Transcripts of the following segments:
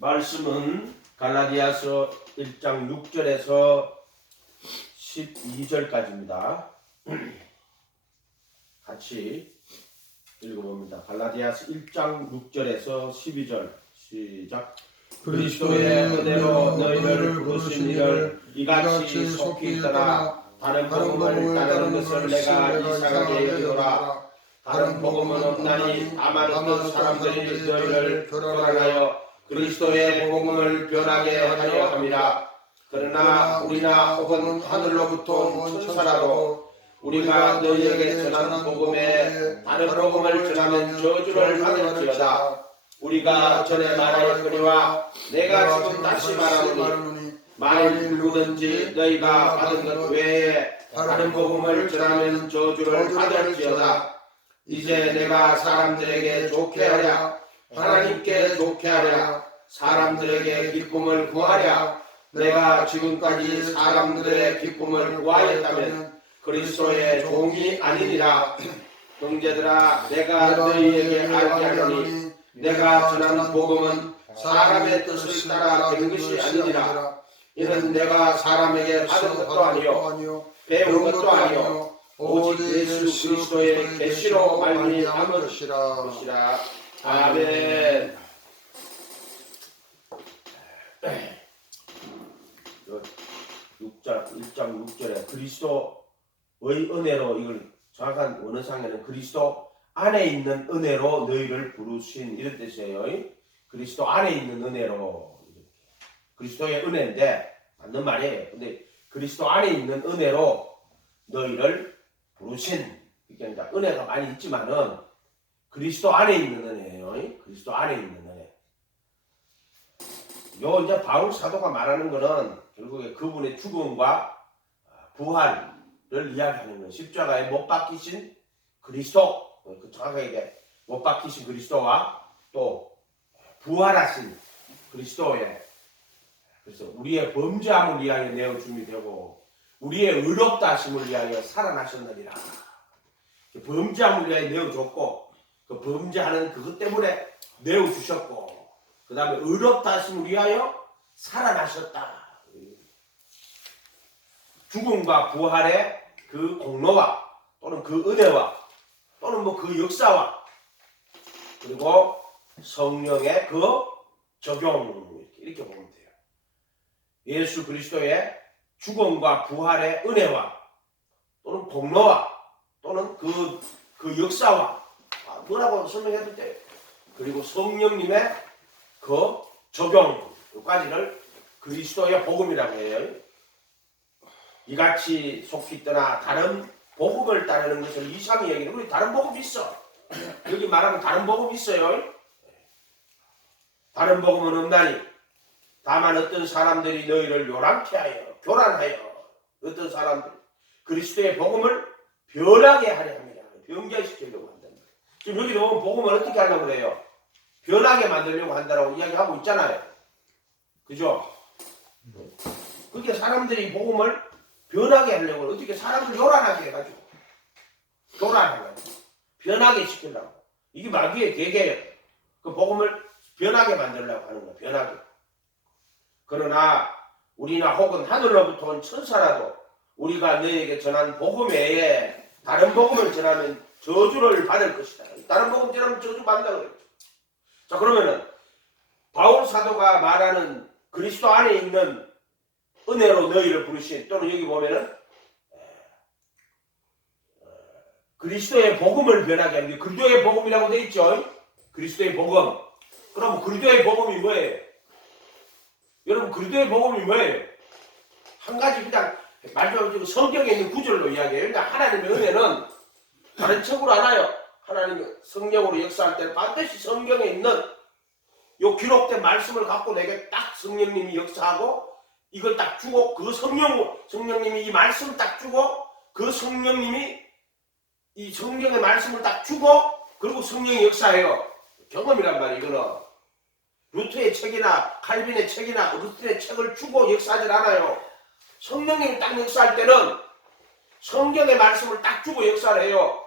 말씀은 갈라디아서 1장 6절에서 12절까지입니다. 같이 읽어봅니다. 갈라디아서 1장 6절에서 12절 시작. 그리스도의 은혜로 너희를 부르신 이를 이같이 속히 떠나 다른 복음을 따르는 것을 내가 이상하게 여기노라. 다른 복음은 없나니 다만 어떤 사람들이 너희를 교란하여 그리스도의 복음을 변하게 하려 함이라. 그러나 우리나 혹은 하늘로부터 온 천사라도 우리가 너희에게 전하는 복음에 다른 복음을 전하면 저주를 받을지어다. 우리가 전에 말하였거니와 내가 지금 다시 말하노니 만일 누구든지 너희가 받은 것 외에 다른 복음을 전하면 저주를 받을지어다. 이제 내가 사람들에게 좋게 하랴 하나님께 좋게 하랴 사람들에게 기쁨을 구하랴. 내가 지금까지 사람들의 기쁨을 구하였다면 그리스도의 종이 아니니라. 형제들아, 내가 너희에게 알게 하노니 내가 전하는 복음은 사람의 뜻을 따라 된 것이 아니니라. 이는 내가 사람에게 받은 것도 아니요 배운 것도 아니요 오직 예수 그리스도의 계시로 말미암은 것이라. 아멘. 1장 6절에 그리스도의 은혜로, 이걸 정확한 원어상에는 그리스도 안에 있는 은혜로 너희를 부르신, 이런 뜻이에요. 그리스도 안에 있는 은혜로, 그리스도의 은혜인데 맞는 말이에요. 근데 그리스도 안에 있는 은혜로 너희를 부르신, 그러니까 은혜가 많이 있지만은 그리스도 안에 있는 은혜예요. 그리스도 안에 있는 은혜. 요 이제 바울 사도가 말하는 거는 결국에 그분의 죽음과 부활을 이야기하는 거예요. 십자가에 못 박히신 그리스도, 정확하게 못 박히신 그리스도와 또 부활하신 그리스도의, 그래서 우리의 범죄함을 위하여 내어 줌이 되고 우리의 의롭다 하심을 위하여 살아나셨느니라. 범죄함을 위하여 내어 줬고 그 범죄하는 그것 때문에 내어 주셨고 그 다음에 의롭다 하심을 위하여 살아나셨다. 죽음과 부활의 그 공로와 또는 그 은혜와 또는 뭐 그 역사와 그리고 성령의 그 적용, 이렇게 보면 돼요. 예수 그리스도의 죽음과 부활의 은혜와 또는 공로와 또는 그 역사와 뭐라고 설명해도 돼요. 그리고 성령님의 그 적용까지를 그리스도의 복음이라고 해요. 이같이 속히 떠나 다른 복음을 따르는 것을 이상히 여기는, 우리 다른 복음 있어. 여기 말하면 다른 복음 있어요. 다른 복음은 없나니 다만 어떤 사람들이 너희를 요란케 하여 교란하여 어떤 사람들 그리스도의 복음을 변하게 하려 합니다. 변개시키려고 한다. 지금 여기 보면 복음을 어떻게 하려고 그래요? 변하게 만들려고 한다라고 이야기하고 있잖아요. 그죠? 그게 사람들이 복음을 변하게 하려고, 어떻게 사람을 요란하게 해가지고 교란하려고, 변하게 시키려고. 이게 마귀의 계계예요. 그 복음을 변하게 만들려고 하는 거예요. 변하게. 그러나 우리나 혹은 하늘로부터 온 천사라도 우리가 너에게 전한 복음 외에 다른 복음을 전하면 저주를 받을 것이다. 다른 복음 전하면 저주 받는다고 그랬죠. 자, 그러면은 바울 사도가 말하는 그리스도 안에 있는 은혜로 너희를 부르신, 또는 여기 보면은 그리스도의 복음을 변하게 하는 게 그리스도의 복음이라고 되어 있죠. 그리스도의 복음. 그럼 그리스도의 복음이 뭐예요? 여러분, 그리스도의 복음이 뭐예요? 한 가지 그냥 마지막으로 성경에 있는 구절로 이야기해요. 그러니까 하나님의 은혜는 다른 척으로 안 와요. 하나님이 성령으로 역사할 때는 반드시 성경에 있는 요 기록된 말씀을 갖고 내게 딱 성령님이 역사하고 이걸 딱 주고, 그 성령님이 이 말씀을 딱 주고, 그 성령님이 이 성경의 말씀을 딱 주고, 그리고 성령이 역사해요. 경험이란 말이에요. 이거는 루트의 책이나 칼빈의 책이나 어거스틴의 책을 주고 역사하지 않아요. 성령님이 딱 역사할 때는 성경의 말씀을 딱 주고 역사를 해요.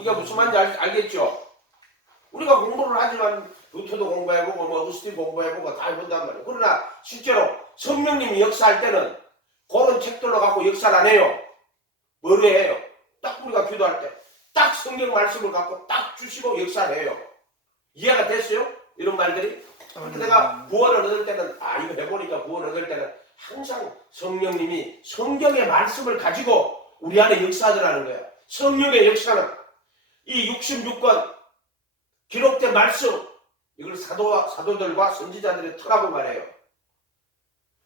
이게 무슨 말인지 알겠죠? 우리가 공부를 하지만 루터도 공부해보고 뭐 어거스틴 공부해보고 다 해본단 말이에요. 그러나 실제로 성령님이 역사할 때는 그런 책들로 갖고 역사를 안 해요. 뭐를 해요? 딱 우리가 기도할 때 딱 성경 말씀을 갖고 딱 주시고 역사를 해요. 이해가 됐어요? 이런 말들이? 내가 구원을 얻을 때는 이거 해보니까 구원을 얻을 때는 항상 성령님이 성경의 말씀을 가지고 우리 안에 역사하더라는 거예요. 성령의 역사는 이 66권 기록된 말씀, 이걸 사도들과 선지자들의 터라고 말해요.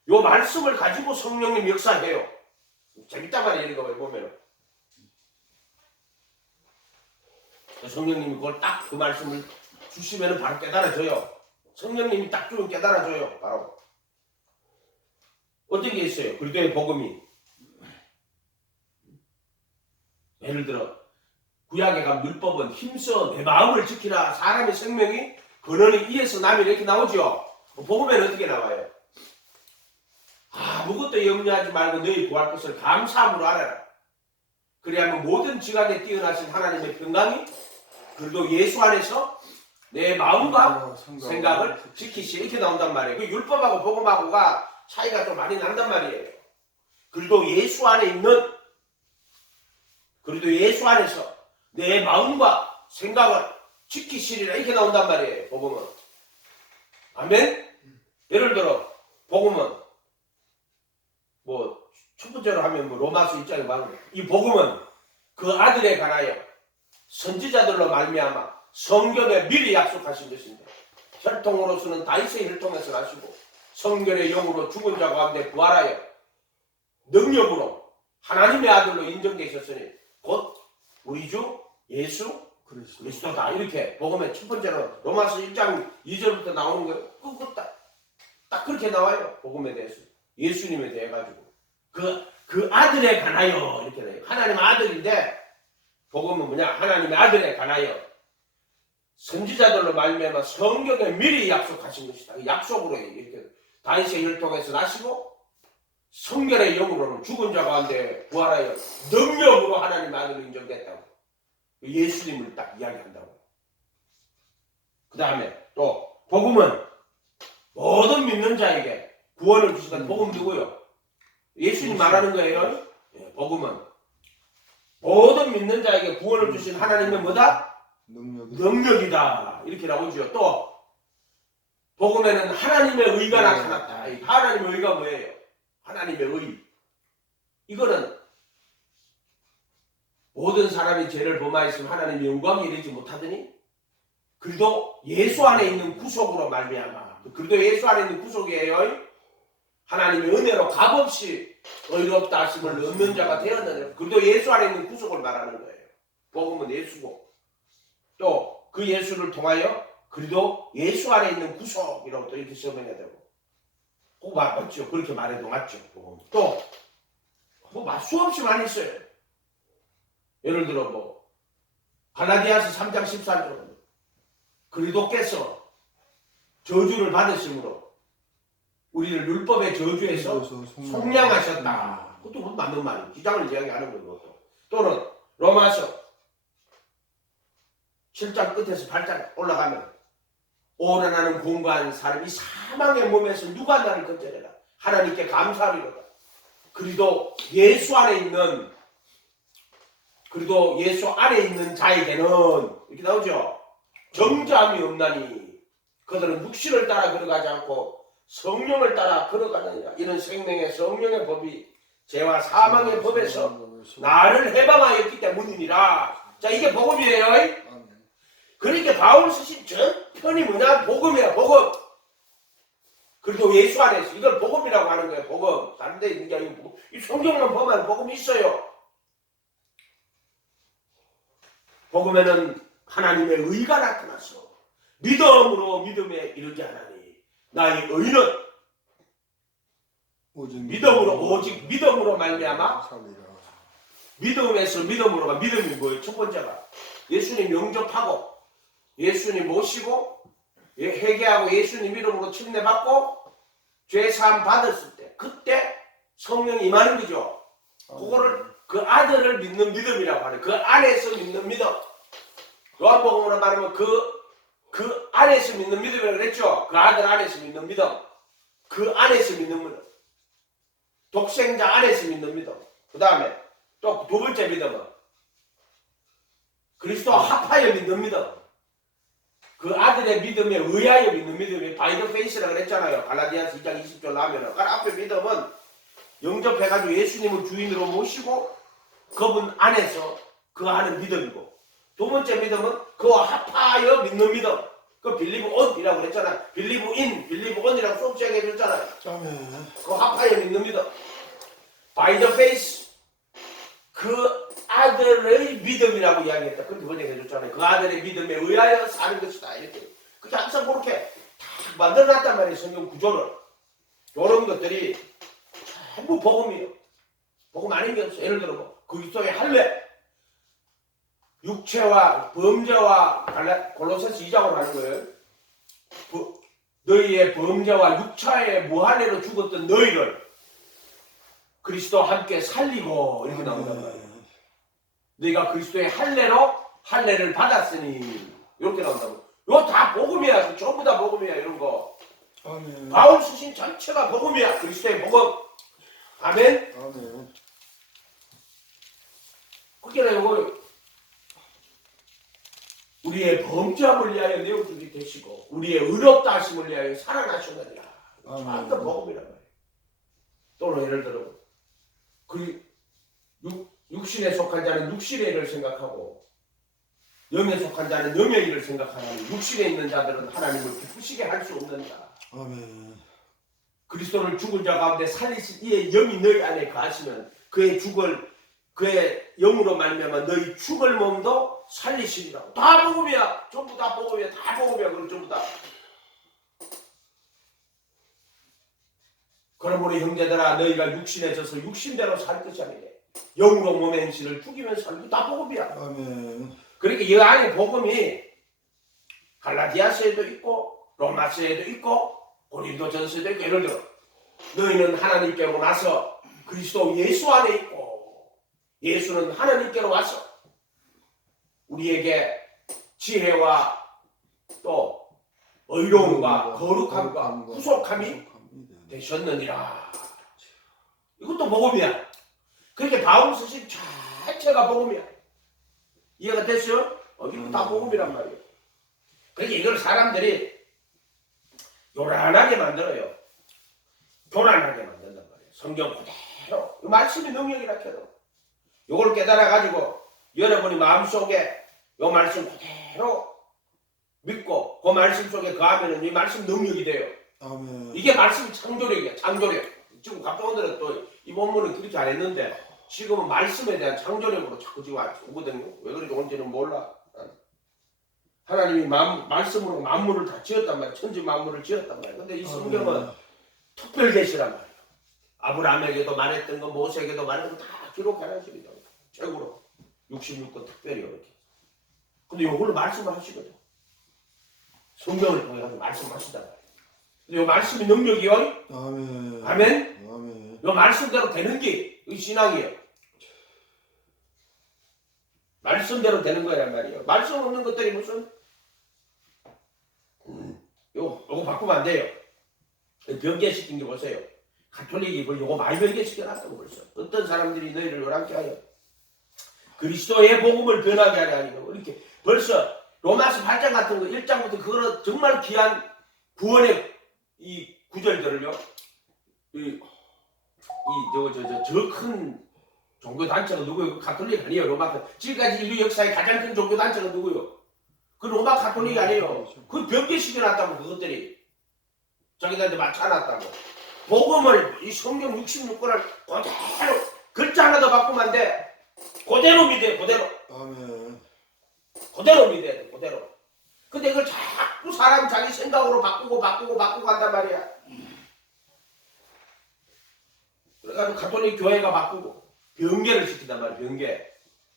요 말씀을 가지고 성령님 역사해요. 재밌단 말이에요. 이거 보면은. 성령님이 그걸 딱 그 말씀을 주시면은 바로 깨달아져요. 성령님이 딱 주면 깨달아져요. 바로. 어떤 게 있어요? 그리스도의 복음이. 예를 들어 구약에 가면 율법은 힘써 내 마음을 지키라. 사람의 생명이 근원이 이에서 남이 이렇게 나오죠. 복음에는 어떻게 나와요? 아무것도 염려하지 말고 너희 구할 것을 감사함으로 알아라. 그래야만 모든 지각에 뛰어나신 하나님의 평강이 그리고 예수 안에서 내 마음과 생각을 지키시. 이렇게 나온단 말이에요. 그 율법하고 복음하고가 차이가 좀 많이 난단 말이에요. 그리고 예수 안에 있는, 그리고 예수 안에서 내 마음과 생각을 지키시리라. 이렇게 나온단 말이에요. 복음은. 아멘? 예를 들어 복음은 뭐 첫 번째로 하면 뭐 로마서 1장에 말하는 이 복음은 그 아들에 관하여 선지자들로 말미암아 성경에 미리 약속하신 것인데 혈통으로서는 다윗의 혈통에서 나시고 성결의 영으로 죽은 자 가운데 부활하여 능력으로 하나님의 아들로 인정되셨으니 곧 우리 주 예수 그리스도다. 이렇게 복음의 첫 번째로 로마서 1장 2절부터 나오는 거예요. 딱 그렇게 나와요. 복음에 대해서. 예수님에 대해 가지고. 그 아들에 관하여 이렇게 돼요. 하나님 아들인데 복음은 뭐냐? 하나님의 아들에 관하여 선지자들로 말미암아 성경에 미리 약속하신 것이다. 약속으로 이렇게 다윗의 혈통에서 나시고 성결의 영으로는 죽은 자 가운데 부활하여 능력으로 하나님 아들로 인정됐다고. 예수님을 딱 이야기한다고. 그 다음에 또 복음은 모든 믿는 자에게 구원을 주시는 복음 누구요? 예수님 말하는 거예요. 복음은 모든 믿는 자에게 구원을 주신 하나님의 뭐다? 능력이다. 이렇게 나오죠. 또 복음에는 하나님의 의가 나타났다. 하나님의 의가 뭐예요? 하나님의 의. 이거는 모든 사람이 죄를 범하였으면 하나님의 영광에 이르지 못하더니 그래도 예수 안에 있는 구속으로 말미암아. 그래도 예수 안에 있는 구속이에요. 하나님의 은혜로 값없이 의롭다 하심을 얻는 자가 되었느냐. 그래도 예수 안에 있는 구속을 말하는 거예요. 복음은 예수고 또 그 예수를 통하여 그래도 예수 안에 있는 구속이라고 또 이렇게 설명해야 되고 꼭 맞죠. 그렇게 말해도 맞죠. 또 뭐 수없이 많이 있어요. 예를 들어 뭐 갈라디아서 3장 14절 그리스도께서 저주를 받으심으로 우리를 율법의 저주에서 속량하셨다. 그것도 뭐 맞는 말이에요. 기장을 이야기하는 거고 또는 로마서 7장 끝에서 8장 올라가면 오래나는 공부한 사람이 사망의 몸에서 누가 나를 건져내라. 하나님께 감사하리로다. 그리도 예수 안에 있는 자에게는 이렇게 나오죠. 정죄함이 없나니 그들은 육신을 따라 걸어가지 않고 성령을 따라 걸어가느니라. 이런 생명의 성령의 법이 죄와 사망의 법에서 나를 해방하였기 때문이니라. 자, 이게 복음이에요. 그러니까 바울 쓰신 전편이 뭐냐? 복음이야. 복음. 그리고 예수 안에서 이걸 복음이라고 하는 거예요. 복음. 다른 데 있는 게 아니고 이 성경만 보면 복음이 있어요. 복음에는 하나님의 의가 나타났어. 믿음으로 믿음에 이르지 않으니 나의 의는 오직 믿음으로 말미암아 믿음에서 믿음으로가 믿음이 뭐예요? 첫 번째가 예수님 영접하고 예수님 모시고 회개하고 예수님 이름으로 침례받고 죄사함 받았을 때 그때 성령이 임하는 거죠. 그거를 그 아들을 믿는 믿음이라고 하는 그 안에서 믿는 믿음. 요한복음으로 말하면 그 그 안에서 믿는 믿음이라고 그랬죠. 그 아들 안에서 믿는 믿음. 그 안에서 믿는 믿음. 독생자 안에서 믿는 믿음. 그 다음에 또 두 번째 믿음은 그리스도 합하여 믿는 믿음. 그 아들의 믿음에 의하여 믿는 믿음이 바이 더 페이스라고 그랬잖아요. 갈라디아서 2장 20절 나오면은. 그 앞에 믿음은 영접해가지고 예수님을 주인으로 모시고 그분 안에서 그 안은 믿음이고, 두 번째 믿음은 그와 합하여 믿는 믿음. 그 빌리브 온이라고 그랬잖아요. 빌리브 인, 빌리브 온이라고 수업 시작해 줬잖아요. 그 합하여 믿는 믿음. 바이 더 페이스. 그 아들의 믿음이라고 이야기했다. 그렇게 번역해 줬잖아요. 그 아들의 믿음에 의하여 사는 것이다. 이렇게. 그게 항상 그렇게 딱 만들어놨단 말이에요. 성경 구조를. 이런 것들이 전부 복음이에요. 복음 아닌 게 없어. 예를 들어 뭐 그리스도의 할례, 육체와 범죄와 골로새서 2장으로 하는 거예요. 너희의 범죄와 육체의 무할례로 죽었던 너희를 그리스도와 함께 살리고 이렇게 나온단 말이에요. 너희가 그리스도의 할례로 할례를 받았으니 이렇게 나온다고. 이거 다 복음이야. 전부 다 복음이야. 이런 거. 아멘. 바울 수신 전체가 복음이야. 그리스도의 복음. 아멘. 아멘. 그게 이거 우리의 범죄함을 위하여 내어주게 되시고 우리의 의롭다 하심을 위하여 살아나셨느니라. 완전 복음이란 말이에요. 또는 예를 들어 그 육신에 속한 자는 육신의 일을 생각하고 영에 속한 자는 영의 일을 생각하는 육신에 있는 자들은 하나님을 기쁘시게 할 수 없는다. 아멘. 그리스도를 죽은 자 가운데 살리신 이의 영이 너희 안에 거하시면 그의 영으로 말미암아 너희 죽을 몸도 살리시리라. 다 복음이야. 전부 다 복음이야. 다 복음이야. 그럼 전부 다. 그러므로 형제들아 너희가 육신에 져서 육신대로 살 것이 아니래. 영으로 몸의 행실을 죽이면 살고 다 복음이야. 아멘. 그러니까 이 안에 복음이 갈라디아서에도 있고 로마서에도 있고 고린도전서에도 있고. 예를 들어 너희는 하나님께로 나서 그리스도 예수 안에 있고 예수는 하나님께로 와서 우리에게 지혜와 또 의로움과 거룩함과 구속함이 되셨느니라. 이것도 복음이야. 그렇게 바울 쓰신 자체가 복음이야. 이해가 됐어요? 이거 다 복음이란 말이에요. 그러니까 이걸 사람들이 요란하게 만들어요. 교란하게 만든단 말이에요. 성경 그대로. 말씀이 능력이라 해도 이걸 깨달아가지고 여러분이 마음속에 이 말씀 그대로 믿고 그 말씀 속에 거하면 이 말씀 능력이 돼요. 아멘. 이게 말씀 창조력이야. 창조력. 지금 갑자기 또 이 본문은 그렇게 안 했는데 지금은 말씀에 대한 창조력으로 자꾸 지금 오거든요. 왜 그런지 온지는 몰라. 하나님이 말씀으로 만물을 다 지었단 말이야. 천지 만물을 지었단 말이야. 근데 이 성경은 특별 계시란 말이야. 아브라함에게도 말했던 거, 모세에게도 말했던 거 다 기록하십니다. 최고로 66권 특별히 이렇게. 근데 이걸로 말씀을 하시거든. 성경을 통해 가지고 말씀하시단 말이야. 근데 이 말씀이 능력이요. 아멘. 아멘. 아멘. 이 말씀대로 되는 게 이 신앙이에요. 말씀대로 되는 거란 말이에요. 말씀 없는 것들이 무슨 요거 바꾸면 안 돼요. 변개시킨 게 보세요. 가톨릭이 요거 많이 변개시켜놨다고 벌써. 어떤 사람들이 너희를 요란케 하여 그리스도의 복음을 변하게 하려 하니까 이렇게 벌써 로마서 8장 같은 거 1장부터 그거는 정말 귀한 구원의 이 구절들을요. 저 큰 종교 단체가 누구예요? 가톨릭 아니에요. 로마. 지금까지 인류 역사의 가장 큰 종교 단체가 누구예요? 그 로마 가톨릭이 아니에요. 그 변개시켜놨다고 그것들이. 자기들한테 맞춰놨다고. 복음을 이 성경 66권을 그대로 글자 하나 더 바꾸면 안 돼. 그대로 믿어요. 그대로. 아멘. 그대로 믿어야 돼. 그대로. 근데 그걸 자꾸 사람 자기 생각으로 바꾸고 한단 말이야. 그래가지고 가톨릭 교회가 바꾸고 변개를 시킨단 말이야. 변개.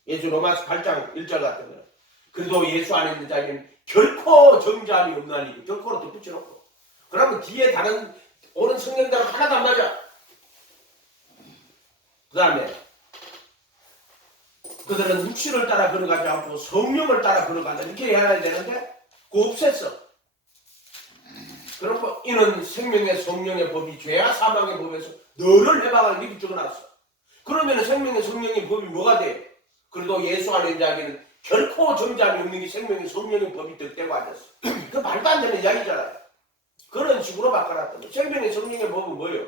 예수 로마서 8장 1절 같은 거. 그래도 예수 안에 있는 자에게는 결코 정죄함이 없나니 결코로 덧붙여놓고. 그러면 뒤에 다른 오는 성경들은 하나도 안 맞아. 그 다음에 그들은 육신을 따라 걸어가지 않고 성령을 따라 걸어간다. 이렇게 해야 되는데 그거 없앴어. 그리고 이는 생명의 성령의 법이 죄와 사망의 법에서 너를 해방하는 이렇게 적어놨어. 그러면 생명의 성령의 법이 뭐가 돼? 그래도 예수 안에 자기는 결코 정죄함이 없는 게 생명의 성령의 법이 득되고 앉았어. 그 말도 안 되는 이야기잖아요. 그런 식으로 바꿔놨던 거예요. 생명의 성령의 법은 뭐예요?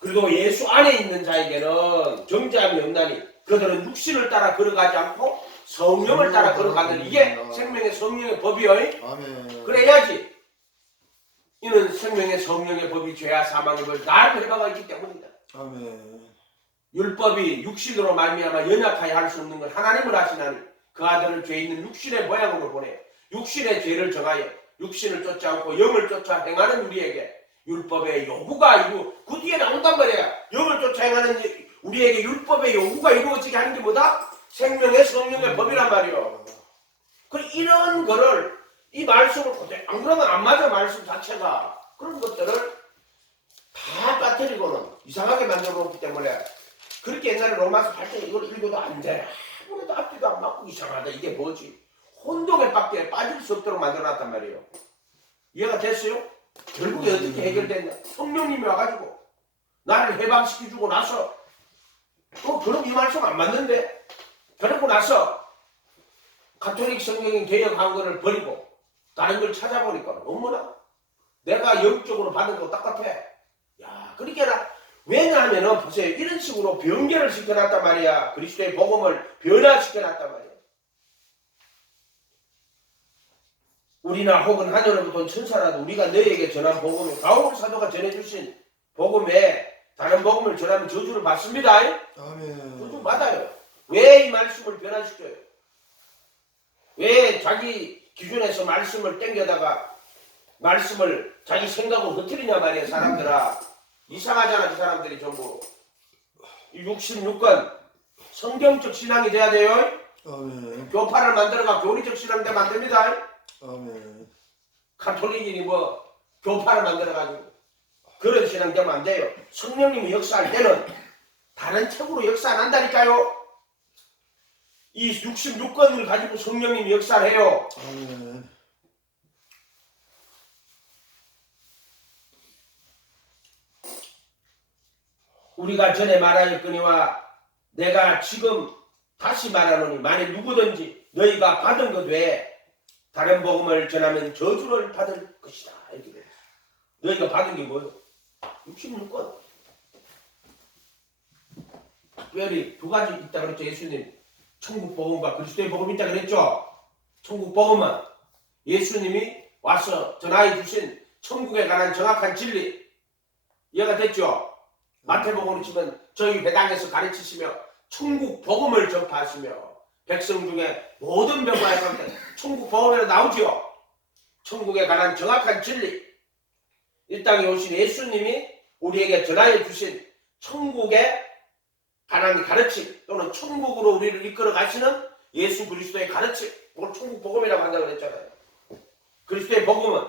그래도 예수 안에 있는 자에게는 정죄함이 없나니 그들은 육신을 따라 걸어가지 않고 성령을 따라 걸어가는 이게 생명의 성령의 법이요. 아멘. 그래야지. 이는 생명의 성령의 법이 죄와 사망의 법이 나를 해방하기 때문이다. 아멘. 율법이 육신으로 말미암아 연약하여 할 수 없는 건 하나님을 하시나니 그 아들을 죄 있는 육신의 모양으로 보내 육신의 죄를 정하여 육신을 쫓지 않고 영을 쫓아 행하는 우리에게 율법의 요구가 그 뒤에 나온단 말이야. 영을 쫓아 행하는 우리에게 율법의 요구가 이루어지게 하는 게 뭐다? 생명의 성령의 법이란 말이요. 이런 거를 이 말씀을 보세요. 안 그러면 안 맞아. 말씀 자체가. 그런 것들을 다 빠뜨리고는 이상하게 만들어 놓기 때문에 그렇게 옛날에 로마서 8장 이걸 읽어도 안 돼. 아무래도 앞뒤도 안 맞고 이상하다. 이게 뭐지? 혼동에 밖에 빠질 수 없도록 만들어놨단 말이에요. 이해가 됐어요? 결국에 어떻게 해결됐냐? 성령님이 와가지고 나를 해방시켜주고 나서 그럼 이 말씀 안 맞는데? 그러고 나서 가톨릭 성경인 개혁한 거를 버리고 다른 걸 찾아보니까 어머나 내가 영적으로 받은 거 똑같아. 야, 그러니까 왜냐하면은 보세요. 이런 식으로 변개를 시켜놨단 말이야. 그리스도의 복음을 변화시켜놨단 말이야. 우리나 혹은 하늘로부터 온 천사라도 우리가 너희에게 전한 복음에 바울 사도가 전해주신 복음에 다른 복음을 전하면 저주를 받습니다. 아멘. 저주 받아요. 왜 이 말씀을 변화시켜요? 왜 자기 기준에서 말씀을 땡겨다가 말씀을 자기 생각으로 흐트리냐 말이야. 사람들아. 이상하잖아. 그 사람들이 전부 66권 성경적 신앙이 돼야 돼요. 아멘. 교파를 만들어가 교리적 신앙 되면 안 됩니다. 아멘. 가톨릭인이 교파를 만들어가지고 그런 신앙 되면 안 돼요. 성령님이 역사할 때는 다른 책으로 역사 안 한다니까요. 이 66권을 가지고 성령님이 역사를 해요. 아멘. 우리가 전에 말하였거니와 내가 지금 다시 말하노니 만일 누구든지 너희가 받은 것 외에 다른 복음을 전하면 저주를 받을 것이다. 이렇게 돼. 너희가 받은 게 뭐예요? 66권. 특별히 두 가지 있다 그랬죠. 예수님 천국 복음과 그리스도의 복음이 있다 그랬죠. 천국 복음은 예수님이 와서 전하여 주신 천국에 관한 정확한 진리. 이해가 됐죠? 마태복음으로 치면 저희 회당에서 가르치시며 천국 복음을 전파하시며 백성 중에 모든 병과에 관한 천국 복음에 나오지요. 천국에 관한 정확한 진리. 이 땅에 오신 예수님이 우리에게 전하여 주신 천국에 관한 가르침 또는 천국으로 우리를 이끌어 가시는 예수 그리스도의 가르침. 그걸 천국 복음이라고 한다고 그랬잖아요. 그리스도의 복음은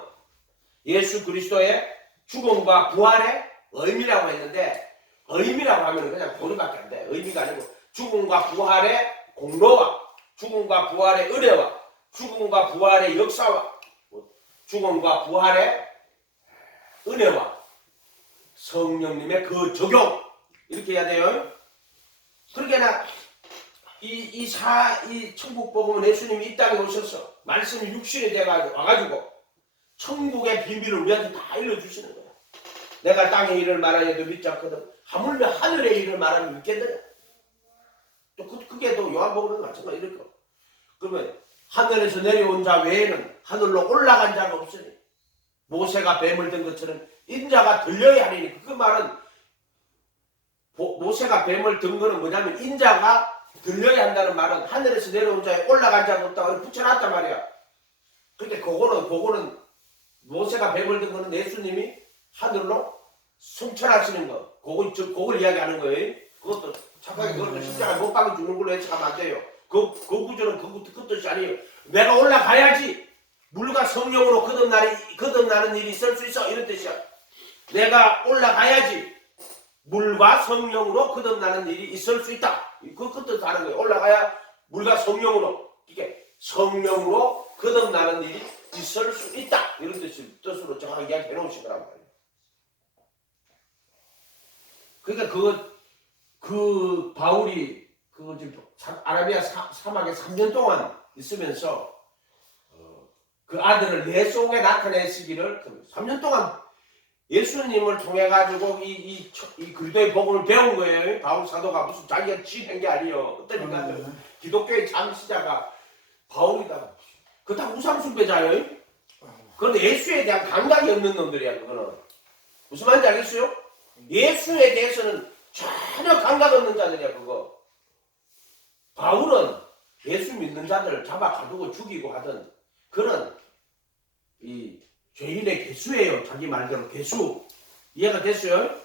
예수 그리스도의 죽음과 부활의 의미라고 했는데 의미라고 하면 그냥 도리밖에 안 돼. 의미가 아니고 죽음과 부활의 공로와 죽음과 부활의 은혜와 죽음과 부활의 역사와 죽음과 부활의 은혜와 성령님의 그 적용 이렇게 해야 돼요. 그러니까 이 천국 복음은 예수님이 이 땅에 오셔서 말씀이 육신이 돼가지고 와가지고 천국의 비밀을 우리한테 다 알려주시는 거야. 내가 땅의 일을 말하여도 믿지 않거든 하물며 하늘의 일을 말하면 믿겠느냐. 또 그게 또 요한복음에도 마찬가지 이럴 거. 그러면 하늘에서 내려온 자 외에는 하늘로 올라간 자가 없으니 모세가 뱀을 든 것처럼 인자가 들려야 하리니 그 말은 모세가 뱀을 든 거는 뭐냐면 인자가 들려야 한다는 말은 하늘에서 내려온 자에 올라간 자가 없다고 붙여놨단 말이야. 근데 그거는 모세가 뱀을 든 거는 예수님이 하늘로 승천하시는 거. 그걸 이야기하는 거예요. 그것도 착하게 그것도 십자가 못 박아 주는 걸로 해석하면 안 돼요. 그 구절은 그 뜻이 아니에요. 내가 올라가야지 물과 성령으로 거듭나는 일이 있을 수 있어. 이런 뜻이야. 내가 올라가야지 물과 성령으로 거듭나는 일이 있을 수 있다. 그 뜻 하는 거예요. 올라가야 물과 성령으로 이게 성령으로 거듭나는 일이 있을 수 있다. 이런 뜻으로 정확히 이야기해 놓으신 거란 말이에요. 그러니까 그 바울이 아라비아 사막에 3년 동안 있으면서 그 아들을 내 속에 나타내시기를 3년 동안 예수님을 통해 가지고 이 그리스도의 복음을 배운 거예요. 바울 사도가 무슨 자기가 지은 게 아니에요. 어떠니까 기독교의 창시자가 바울이다. 그거 다 우상 숭배자예요. 그런데 예수에 대한 감각이 없는 놈들이야. 그거는 무슨 말인지 알겠어요? 예수에 대해서는 전혀 감각 없는 자들이야. 그거. 바울은 예수 믿는 자들을 잡아 가두고 죽이고 하던 그런 이 죄인의 개수예요. 자기 말대로 개수. 이해가 됐어요?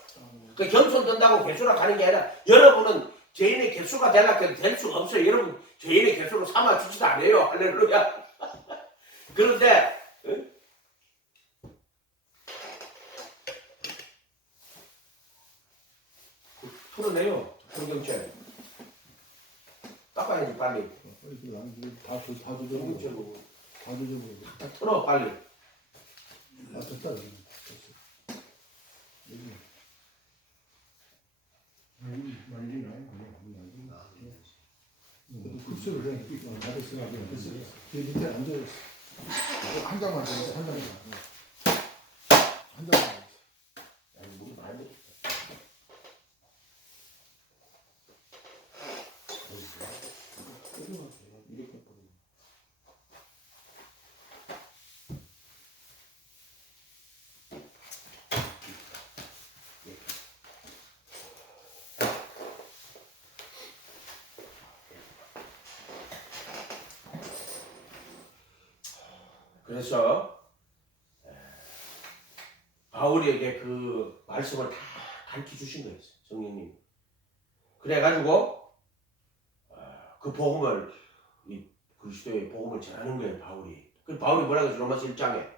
그 겸손 든다고 개수라 가는 게 아니라 여러분은 죄인의 개수가 되려고 해도 될 수가 없어요. 여러분 죄인의 개수로 삼아주지도 않아요. 할렐루야. 그런데 풀어내요. 성경책. 닦아야지 빨리. 다 조져버리고. 다 조져버리고. 다 털어 빨리. 됐다. 급수를 해. 다 됐어. 밑에 앉아있어. 한 장만 더 있어. 한 장만. 한 장만. 야, 물이 많이 들었다. 그래서 바울에게 그 말씀을 다 가르쳐 주신 거예요. 성령님. 그래가지고 그 복음을 이 그리스도의 복음을 전하는 거예요. 바울이. 그 바울이 뭐라고 했어요? 로마서 1장에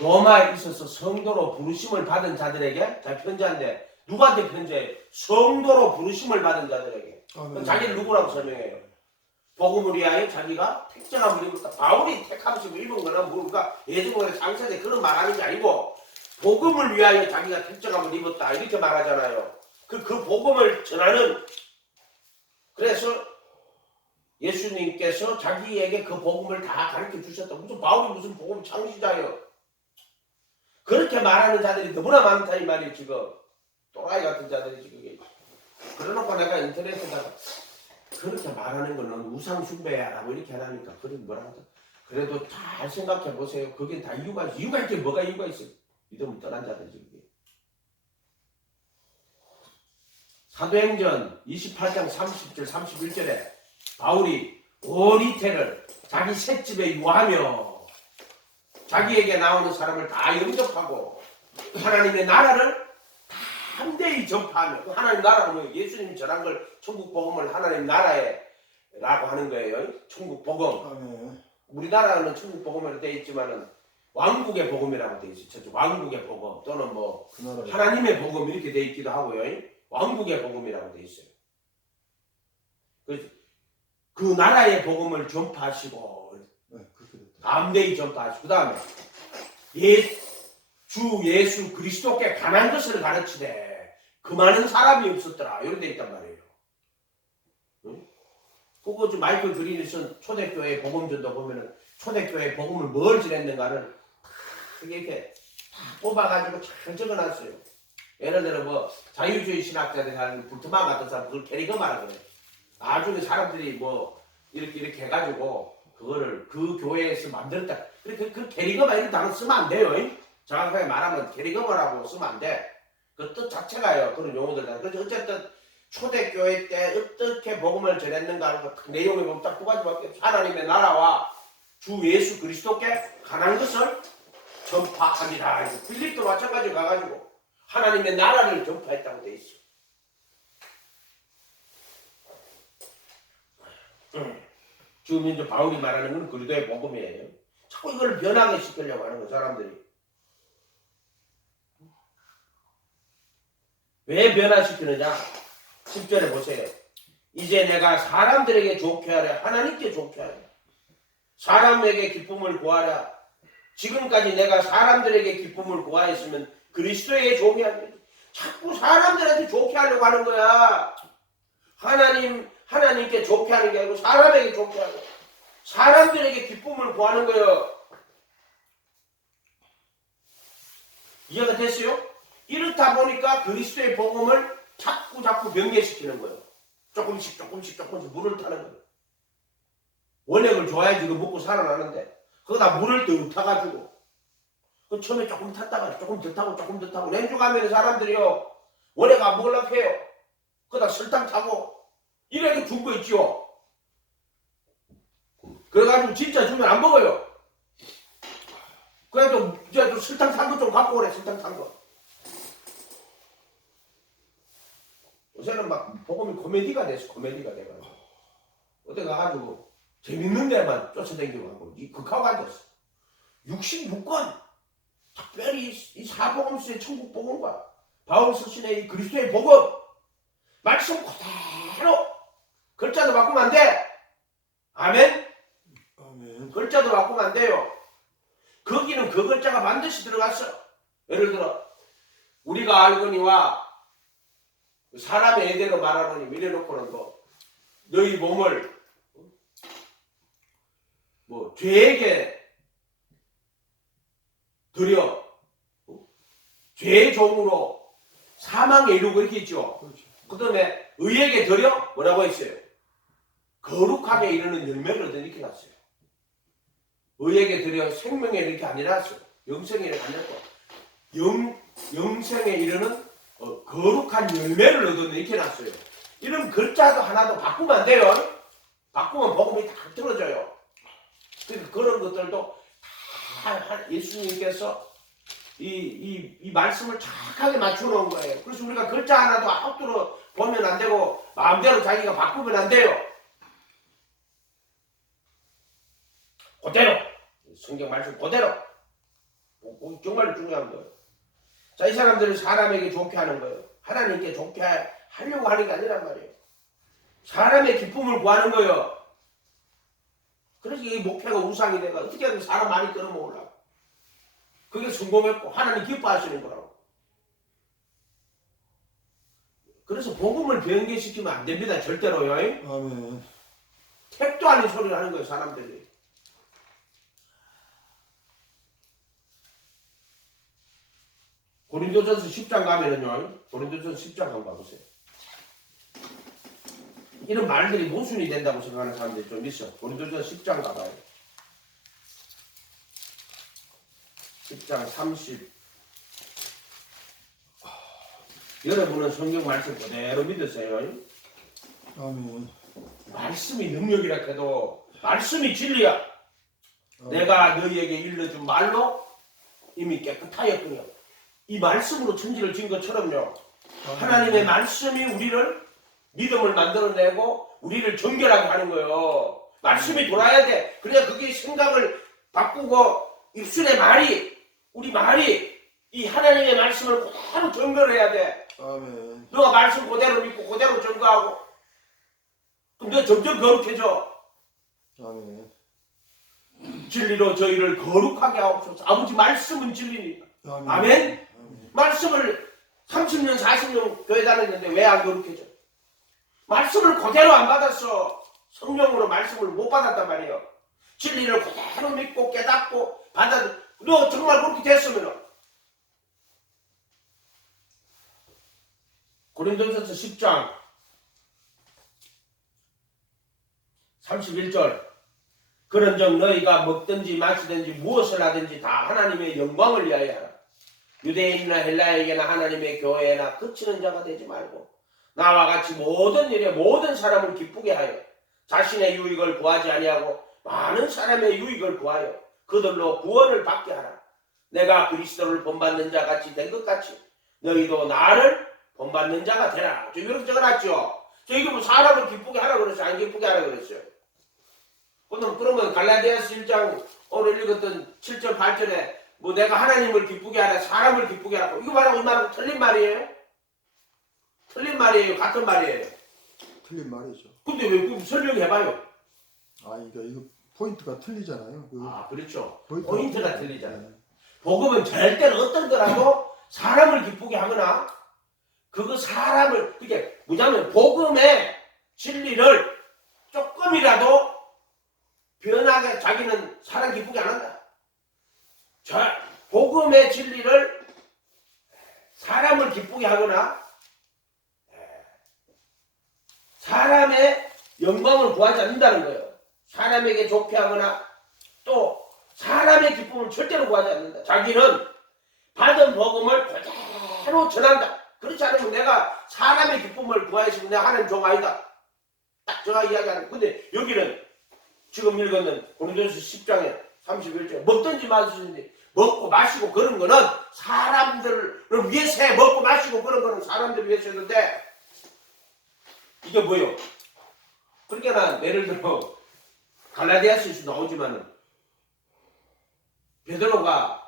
로마에 있어서 성도로 부르심을 받은 자들에게 자 편지한데 누구한테 편지해요? 성도로 부르심을 받은 자들에게. 자기를 누구라고 설명해요? 복음을 위하여 자기가 택정함을 입었다. 바울이 택함식을 입은 거는 뭔가 예전에 장세대 그런 말하는 게 아니고 복음을 위하여 자기가 택정함을 입었다 이렇게 말하잖아요. 그 복음을 전하는 그래서 예수님께서 자기에게 그 복음을 다 가르쳐 주셨다. 무슨 바울이 무슨 복음 창시자예요. 그렇게 말하는 자들이 너무나 많다 이 말이에요. 지금 또라이 같은 자들이 지금. 그래놓고 내가 인터넷에다가 그렇게 말하는 거는 우상 숭배야라고 이렇게 하니까 그런 뭐라고 하죠? 그래도 잘 생각해 보세요. 그게 다 이유가 있어. 이유가 있지 뭐가 이유가 있어? 믿음을 떠난 자들이지. 그게. 사도행전 28장 30절 31절에 바울이 온 이태를 자기 셋집에 유하며 자기에게 나오는 사람을 다 영접하고 하나님의 나라를 담대히 전파하며 그 하나님 나라는 예수님이 전한 걸 천국 복음을 하나님 나라에 라고 하는 거예요. 천국 복음. 우리나라는 천국 복음으로 되어 있지만은 왕국의 복음이라고 되어 있어요. 왕국의 복음 또는 뭐 하나님의 복음 이렇게 되어 있기도 하고요. 왕국의 복음이라고 되어 있어요. 그 나라의 복음을 전파하시고 담대히 전파하시고 그 다음에 주 예수 그리스도께 관한 것을 가르치되 그 많은 사람이 없었더라. 이런 데 있단 말이에요. 응? 그거 좀 마이클 그린슨 초대교회 복음전도 보면은 초대교회 복음을 뭘 전했는가를 이렇게 다 뽑아가지고 잘 적어놨어요. 예를 들어 뭐 자유주의 신학자들이 하는 불트만 같은 사람 그걸 캐리그마라 그래요. 나중에 사람들이 뭐 이렇게 해가지고 그거를 그 교회에서 만들었다. 그 캐리그마 이런 단어 쓰면 안 돼요. 정확하게 말하면 캐리그마라고 쓰면 안 돼. 그 뜻 자체가요. 그런 용어들. 그래서 어쨌든 초대교회 때 어떻게 복음을 전했는가 하는 그 내용에 보면 딱 두 가지밖에 없어요. 하나님의 나라와 주 예수 그리스도께 관한 것을 전파합니다. 빌립도 마찬가지로 가가지고 하나님의 나라를 전파했다고 돼 있어. 지금 이제 바울이 말하는 건 그리스도의 복음이에요. 자꾸 이걸 변하게 시키려고 하는 거 사람들이. 왜 변화시키느냐? 10절에 보세요. 이제 내가 사람들에게 좋게 하려 하나님께 좋게 하려. 사람에게 기쁨을 구하라. 지금까지 내가 사람들에게 기쁨을 구하였으면 그리스도의 종이 아니야. 자꾸 사람들한테 좋게 하려고 하는 거야. 하나님께 좋게 하는 게 아니고 사람에게 좋게 하고 사람들에게 기쁨을 구하는 거예요. 이해가 됐어요? 이렇다 보니까 그리스도의 복음을 자꾸 변개시키는 거예요. 조금씩 물을 타는 거예요. 원액을 줘야지 이거 먹고 살아나는데 거기다 물을 더 타가지고 그 처음에 조금 탔다가 조금 더 타고 조금 더 타고 렌주 가면 사람들이요 원액 안 먹으려고 해요. 거기다 설탕 타고 이렇게 준 거 있지요. 그래가지고 진짜 주면 안 먹어요. 그래도 이제 좀 설탕 탄 거 좀 갖고 오래. 설탕 탄 거. 요새는 막 복음이 코미디가 돼서 코미디가 돼가지고 어디 가가지고 재밌는 데만 쫓아다니고 하고 이 극하고 앉았어. 66권 특별히 이 사복음서의 천국 복음과 바울 서신의 이 그리스도의 복음 말씀 그대로 글자도 바꾸면 안 돼. 아멘. 아멘. 글자도 바꾸면 안 돼요. 거기는 그 글자가 반드시 들어갔어. 예를 들어 우리가 알거니와 사람의 애대로 말하노니 이래놓고는 너희 몸을 뭐 죄에게 드려 죄의 종으로 사망에 이르고 이렇게 있죠. 그렇죠. 그 다음에 의에게 드려 뭐라고 했어요? 거룩하게 이르는 열매를 얻어 이렇게 놨어요. 의에게 드려 생명에 이렇게 안 이랐어요. 영생에 이렇게 안 이랐고 영생에 이르는 거룩한 열매를 얻어 이렇게 놨어요. 이런 글자도 하나도 바꾸면 안 돼요. 바꾸면 복음이 다 틀어져요. 그러니까 그런 것들도 다 예수님께서 이 말씀을 정확하게 맞춰놓은 거예요. 그래서 우리가 글자 하나도 앞으로 보면 안 되고 마음대로 자기가 바꾸면 안 돼요. 그대로 성경 말씀 그대로 정말 중요한 거예요. 자, 이 사람들은 사람에게 좋게 하는 거예요. 하나님께 좋게 하려고 하는 게 아니란 말이에요. 사람의 기쁨을 구하는 거예요. 그래서 이 목표가 우상이 돼가 어떻게 하면 사람 많이 끌어모으려고. 그게 성공했고 하나님 기뻐하시는 거라고. 그래서 복음을 변개시키면 안 됩니다. 절대로요. 아멘. 택도 아닌 소리를 하는 거예요. 사람들이. 고린도전서 10장 가면은요. 고린도전서 10장 한번 봐보세요. 이런 말들이 모순이 된다고 생각하는 사람들이 좀 있어. 고린도전서 10장 가봐요. 10장 30. 여러분은 성경 말씀 그대로 믿으세요. 아멘. 말씀이 능력이라 해도 말씀이 진리야. 내가 너희에게 일러준 말로 이미 깨끗하였군요. 이 말씀으로 천지를 진 것처럼요. 하나님의 말씀이 우리를 믿음을 만들어내고 우리를 정결하게 하는 거예요. 말씀이 돌아야 돼. 그래야 그게 생각을 바꾸고 입술의 말이 우리 말이 이 하나님의 말씀을 그대로 정결해야 돼. 아멘. 너가 말씀 그대로 믿고 그대로 전거하고 그럼 너 점점 거룩해져. 아멘. 진리로 저희를 거룩하게 하옵소서. 아버지 말씀은 진리니까. 아멘. 아멘. 말씀을 30년 40년 교회 다녔는데 왜 안 거룩해져? 말씀을 그대로 안 받았어. 성령으로 말씀을 못 받았단 말이에요. 진리를 그대로 믿고 깨닫고 너 정말 그렇게 됐으면 고린도전서 10장 31절 그런즉 너희가 먹든지 마시든지 무엇을 하든지 다 하나님의 영광을 위하여 하라. 유대인이나 헬라에게나 하나님의 교회나 그치는 자가 되지 말고 나와 같이 모든 일에 모든 사람을 기쁘게 하여 자신의 유익을 구하지 아니하고 많은 사람의 유익을 구하여 그들로 구원을 받게 하라. 내가 그리스도를 본받는 자 같이 된 것 같이 너희도 나를 본받는 자가 되라. 저 이렇게 적어놨죠. 저 이게 뭐 사람을 기쁘게 하라 그랬어요? 안 기쁘게 하라 그랬어요? 그러면 갈라디아서 1장 오늘 읽었던 7절 8절에 뭐 내가 하나님을 기쁘게 하라 사람을 기쁘게 하라고 이거 말하고 이 말하고 틀린 말이에요? 틀린 말이에요? 같은 말이에요? 틀린 말이죠. 근데 왜 설명해봐요? 이거 포인트가 틀리잖아요. 그렇죠. 포인트가 포인트가 틀려요. 틀리잖아요. 복음은 절대로 어떤 거라도 사람을 기쁘게 하거나 그거 사람을 그게 뭐냐면 복음의 진리를 조금이라도 변하게 자기는 사람 기쁘게 안 한다. 복음의 진리를 사람을 기쁘게 하거나 사람의 영광을 구하지 않는다는 거예요. 사람에게 좋게 하거나 또 사람의 기쁨을 절대로 구하지 않는다. 자기는 받은 복음을 그대로 전한다. 그렇지 않으면 내가 사람의 기쁨을 구하였으면 내가 하나님 종 아니다. 딱 제가 이야기하는. 근데 여기는 지금 읽었는 고린도전서 10장에 31절 먹든지 마시든지 먹고 마시고 그런 거는 사람들을 위해서 해. 먹고 마시고 그런 거는 사람들을 위해서 했는데 이게 뭐예요? 그러니까 예를 들어 갈라디아서에서 나오지만 베드로가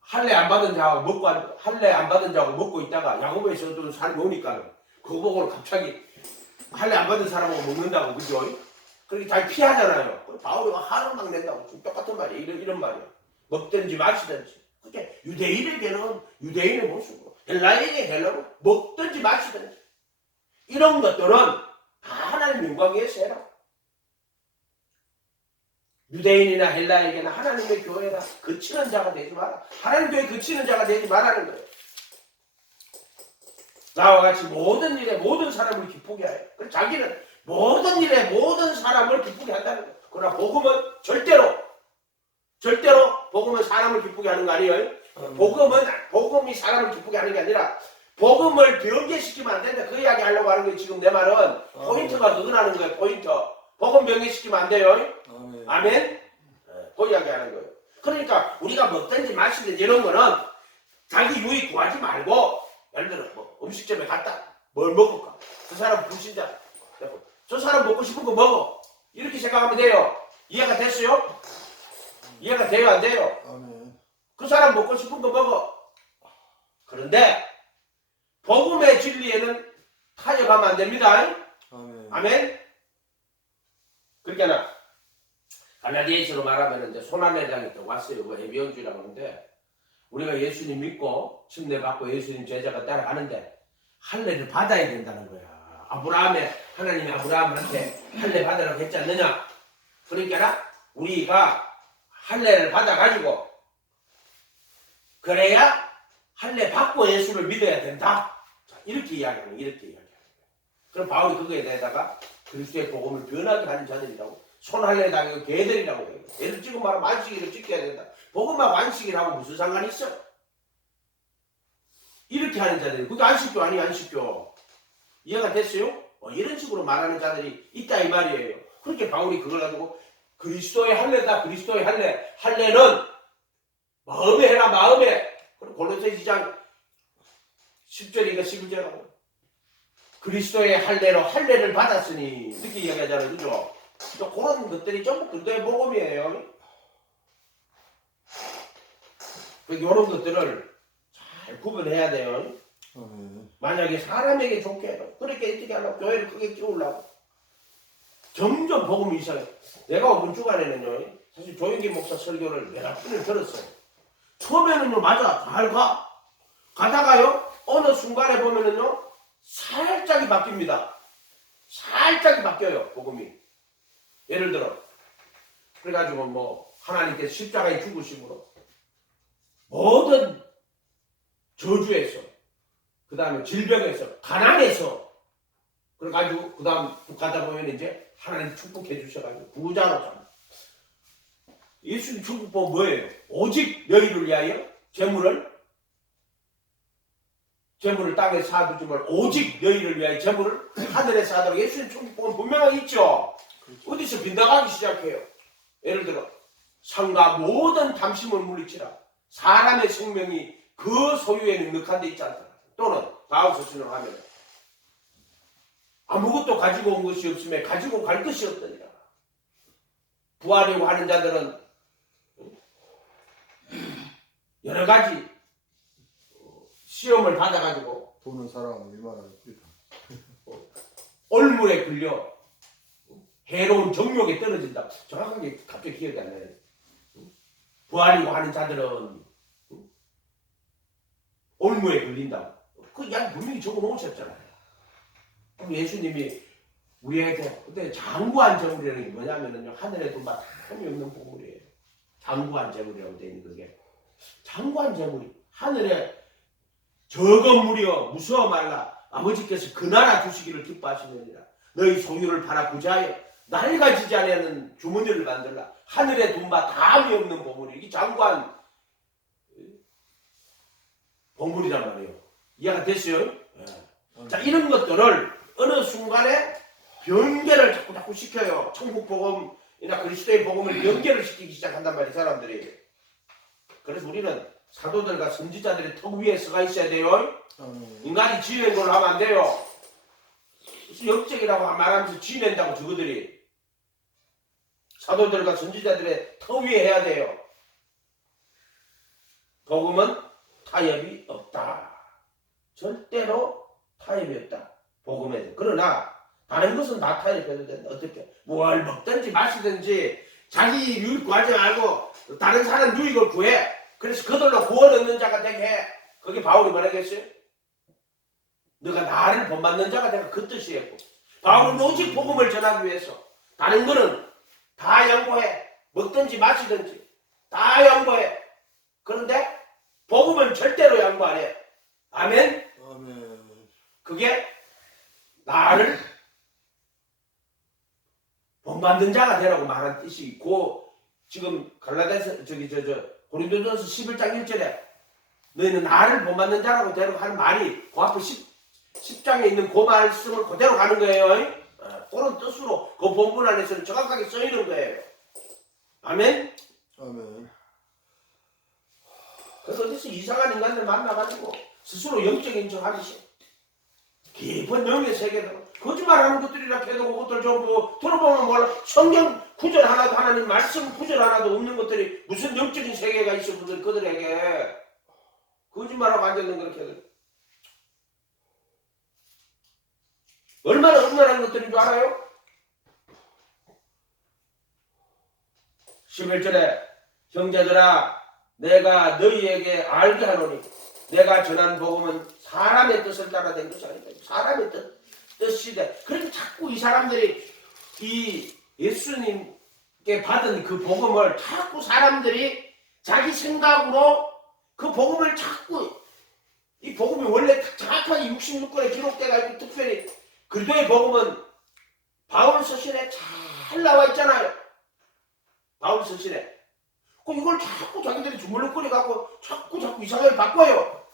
할례 안 받은 자하고 먹고 할례 안 받은 자하고 먹고 있다가 야고보에서도 사람이 오니까 그거 보고 갑자기 할례 안 받은 사람하고 먹는다고 그죠? 그렇게 잘 피하잖아요. 바울이가 화를 막 낸다고 지금 똑같은 말이에요. 이런 말이에요. 먹든지 마시든지. 그게 유대인에게는 유대인의 모습으로 헬라인에게 헬라로 먹든지 마시든지 이런 것들은 다 하나님 영광 위해서 해라. 유대인이나 헬라에게나 하나님의 교회나 그치는 자가 되지 마라. 하나님 교회 그치는 자가 되지 말라는 거예요. 나와 같이 모든 일에 모든 사람을 기쁘게 해요. 자기는 모든 일에 모든 사람을 기쁘게 한다는 거예요. 그러나 복음은 절대로 복음은 사람을 기쁘게 하는 거 아니에요. 복음이 사람을 기쁘게 하는 게 아니라 복음을 변개시키면 안 된다. 그 이야기 하려고 하는 거예요. 지금 내 말은 포인트가 그거 나는 거예요. 포인트. 복음 변개시키면 안 돼요. 아멘. 그 이야기 하는 거예요. 그러니까 우리가 먹든지 마시든지 이런 거는 자기 유익 구하지 말고 예를 들어 뭐 음식점에 갔다 뭘 먹을까? 그 사람 불신자. 저 사람 먹고 싶은 거 먹어. 이렇게 생각하면 돼요. 이해가 됐어요? 이해가 돼요? 안 돼요? 그 사람 먹고 싶은 거 먹어. 그런데 복음의 진리에는 타협하면 안 됩니다. 아멘. 그러니까 갈라디아서로 말하면 이제 손안회장이 또 왔어요. 그 해비온주라고 하는데 우리가 예수님 믿고 침례받고 예수님 제자가 따라가는데 할례를 받아야 된다는 거야. 하나님이 아브라함한테 할례 받으라고 했지 않느냐? 그러니까 우리가 할례를 받아가지고 그래야 할례 받고 예수를 믿어야 된다. 이렇게 이야기하는 거예요. 그럼 바울이 그거에 대해다가 그리스도의 복음을 변하게 하는 자들이라고 손할례 당하고 개들이라고 해요. 얘들 지금 말하면 안식일을 지켜야 된다. 복음하고 안식일하고 무슨 상관이 있어? 이렇게 하는 자들이 그게 안식교 아니야 안식교. 이해가 됐어요? 이런 식으로 말하는 자들이 있다 이 말이에요. 그렇게 바울이 그걸 가지고 그리스도의 할례다. 그리스도의 할례. 할례는 마음에 해라 마음에. 그리고 골로새 2장 10절인가 11절하고 그리스도의 할례로 할례를 받았으니 이렇게 이야기하잖아요. 그죠? 또 그런 것들이 전부 그리스도의 복음이에요. 이런 것들을 잘 구분해야 돼요. 만약에 사람에게 좋게 해도 그렇게 어떻게 하려고 교회를 크게 키우려고 점점 복음이 이상해. 내가 오번 주간에는요 사실 조영기 목사 설교를 여러 번을 들었어요. 처음에는요 맞아 잘 가다가요 어느 순간에 보면은요 살짝이 바뀝니다. 살짝이 바뀌어요 복음이. 예를 들어 그래가지고 뭐 하나님께서 십자가에 죽으심으로 모든 저주에서 그 다음에 질병에서 가난해서 그래가지고 그 다음 가다 보면 이제 하나님 축복해 주셔가지고 부자로 잡니다. 예수님 축복은 뭐예요? 오직 너희를 위하여 재물을 땅에 쌓아두지 말고 오직 너희를 위하여 재물을 하늘에 쌓아두라. 예수님 축복은 분명하게 있죠. 어디서 빈다가기 시작해요. 예를 들어 상과 모든 탐심을 물리치라. 사람의 생명이 그 소유에 능력한 데 있지 않다. 또는 다음서신을 하면 아무것도 가지고 온 것이 없음에 가지고 갈 것이 없더니라. 구하려고 하는 자들은 여러 가지 시험을 받아가지고 돈은 사랑하고 일만 하는 뿌리다. 올물에 걸려 해로운 정욕에 떨어진다. 정확하게 갑자기 기억이 안 나요. 부활이고 하는 자들은 올무에 걸린다. 그 양 분명히 적어 놓으셨잖아요. 예수님이 우리에게 근데 장구한 재물이라는 게 뭐냐면은요, 하늘에 돈 바탕이 없는 보물이에요. 장구한 재물이라고 되어 있는 그게. 장구한 재물이 하늘에 적은 무리여 무서워 말라. 아버지께서 그 나라 주시기를 기뻐하시느니라. 너희 소유를 팔아 부자여 낡아지지 않는 주머니를 만들라. 하늘에 돈바 다음이 없는 보물이 이게 장구한 보물이란 말이에요. 이해가 됐어요? 네. 자, 이런 것들을 어느 순간에 변개를 자꾸 시켜요. 천국 복음이나 그리스도의 복음을 변개를 시키기 시작한단 말이에요, 사람들이. 그래서 우리는 사도들과 선지자들의 턱 위에 서가 있어야 돼요. 인간이 지어낸 걸로 하면 안 돼요. 역적이라고 말하면서 지어낸다고 저거들이. 사도들과 선지자들의 턱 위에 해야 돼요. 복음은 타협이 없다. 절대로 타협이 없다. 복음에. 그러나 다른 것은 다 타협해도 된다. 어떻게? 뭘 먹든지 마시든지 자기 유익 구하지 말고 다른 사람 유익을 구해. 그래서 그들로 구원 얻는 자가 되게 해. 그게 바울이 말하겠어요? 너가 나를 본받는 자가 되가 그 뜻이었고, 바울은 오직 복음을 전하기 위해서 다른 거는 다 양보해. 먹든지 마시든지 다 양보해. 그런데 복음은 절대로 양보 안 해. 아멘? 아멘. 그게 나를 본받는 자가 되라고 말한 뜻이 있고, 지금 갈라디아서 고린도전서 11장 1절에 너희는 나를 본받는 자라고 되라고 하는 말이 그 앞에 10장에 있는 그 말씀을 그대로 가는 거예요. 그런 뜻으로 그 본문 안에서는 정확하게 써 있는 거예요. 아멘? 아멘. 그래서 어디서 이상한 인간들 만나가지고 스스로 영적인 척 하듯이 깊은 영의 세계로 거짓말하는 것들이라 해도 그것들 전부 들어보면 몰라. 성경 구절 하나도, 하나님 말씀 구절 하나도 없는 것들이 무슨 영적인 세계가 있어 그들에게. 거짓말하고 앉아있는 그렇게 해도 얼마나 음란한 것들인 줄 알아요? 11절에 형제들아 내가 너희에게 알게 하노니 내가 전한 복음은 사람의 뜻을 따라 된 것이 아니다. 사람의 뜻이다. 그러니까 자꾸 이 사람들이 이 예수님께 받은 그 복음을 자꾸 사람들이 자기 생각으로 그 복음을 자꾸, 이 복음이 원래 정확하게 66권에 기록돼가 있고, 특별히 그리스도의 복음은 바울 서신에 잘 나와 있잖아요. 바울 서신에. 이걸 자꾸 자기들이 주물럭거리 갖고 자꾸 이상하게 바꿔요.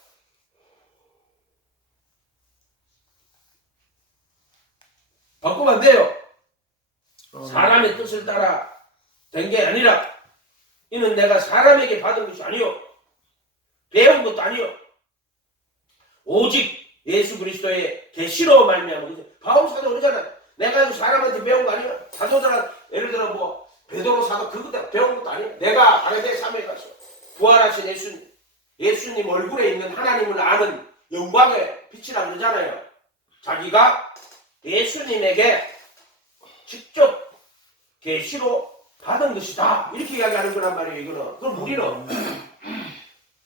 바꾸면 안 돼요. 사람의 뜻을 따라 된 게 아니라 이는 내가 사람에게 받은 것이 아니요 배운 것도 아니요 오직 예수 그리스도의 계시로 말미암은. 바울 사도 그러잖아요. 내가 사람한테 배운 거 아니야. 사도들은 예를 들어 뭐 베드로 사도 그거 배운 것도 아니야. 내가 가나대 3에 가서 부활하신 예수님 얼굴에 있는 하나님을 아는 영광의 빛이라고 그러잖아요. 자기가 예수님에게 직접 계시로 받은 것이다. 이렇게 이야기하는 거란 말이에요. 이거는. 그럼 우리는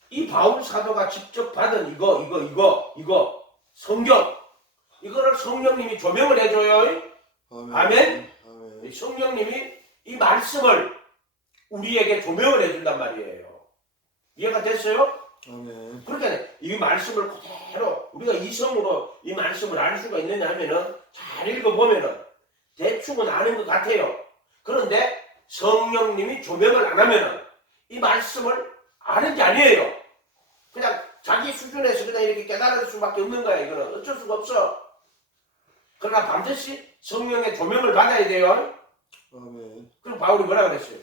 이 바울 사도가 직접 받은 이거 성경, 이거를 성령님이 조명을 해줘요. 아멘. 성령님이 이 말씀을 우리에게 조명을 해준단 말이에요. 이해가 됐어요? 아멘. 그러니까 이 말씀을 그대로 우리가 이성으로 이 말씀을 알 수가 있느냐 하면은 잘 읽어보면은 대충은 아는 것 같아요. 그런데 성령님이 조명을 안 하면은 이 말씀을 아는 게 아니에요. 그냥 자기 수준에서 그냥 이렇게 깨달을 수밖에 없는 거야. 이거는 어쩔 수가 없어. 그러나 반드시 성령의 조명을 받아야 돼요. 아멘. 그럼 바울이 뭐라 그랬어요?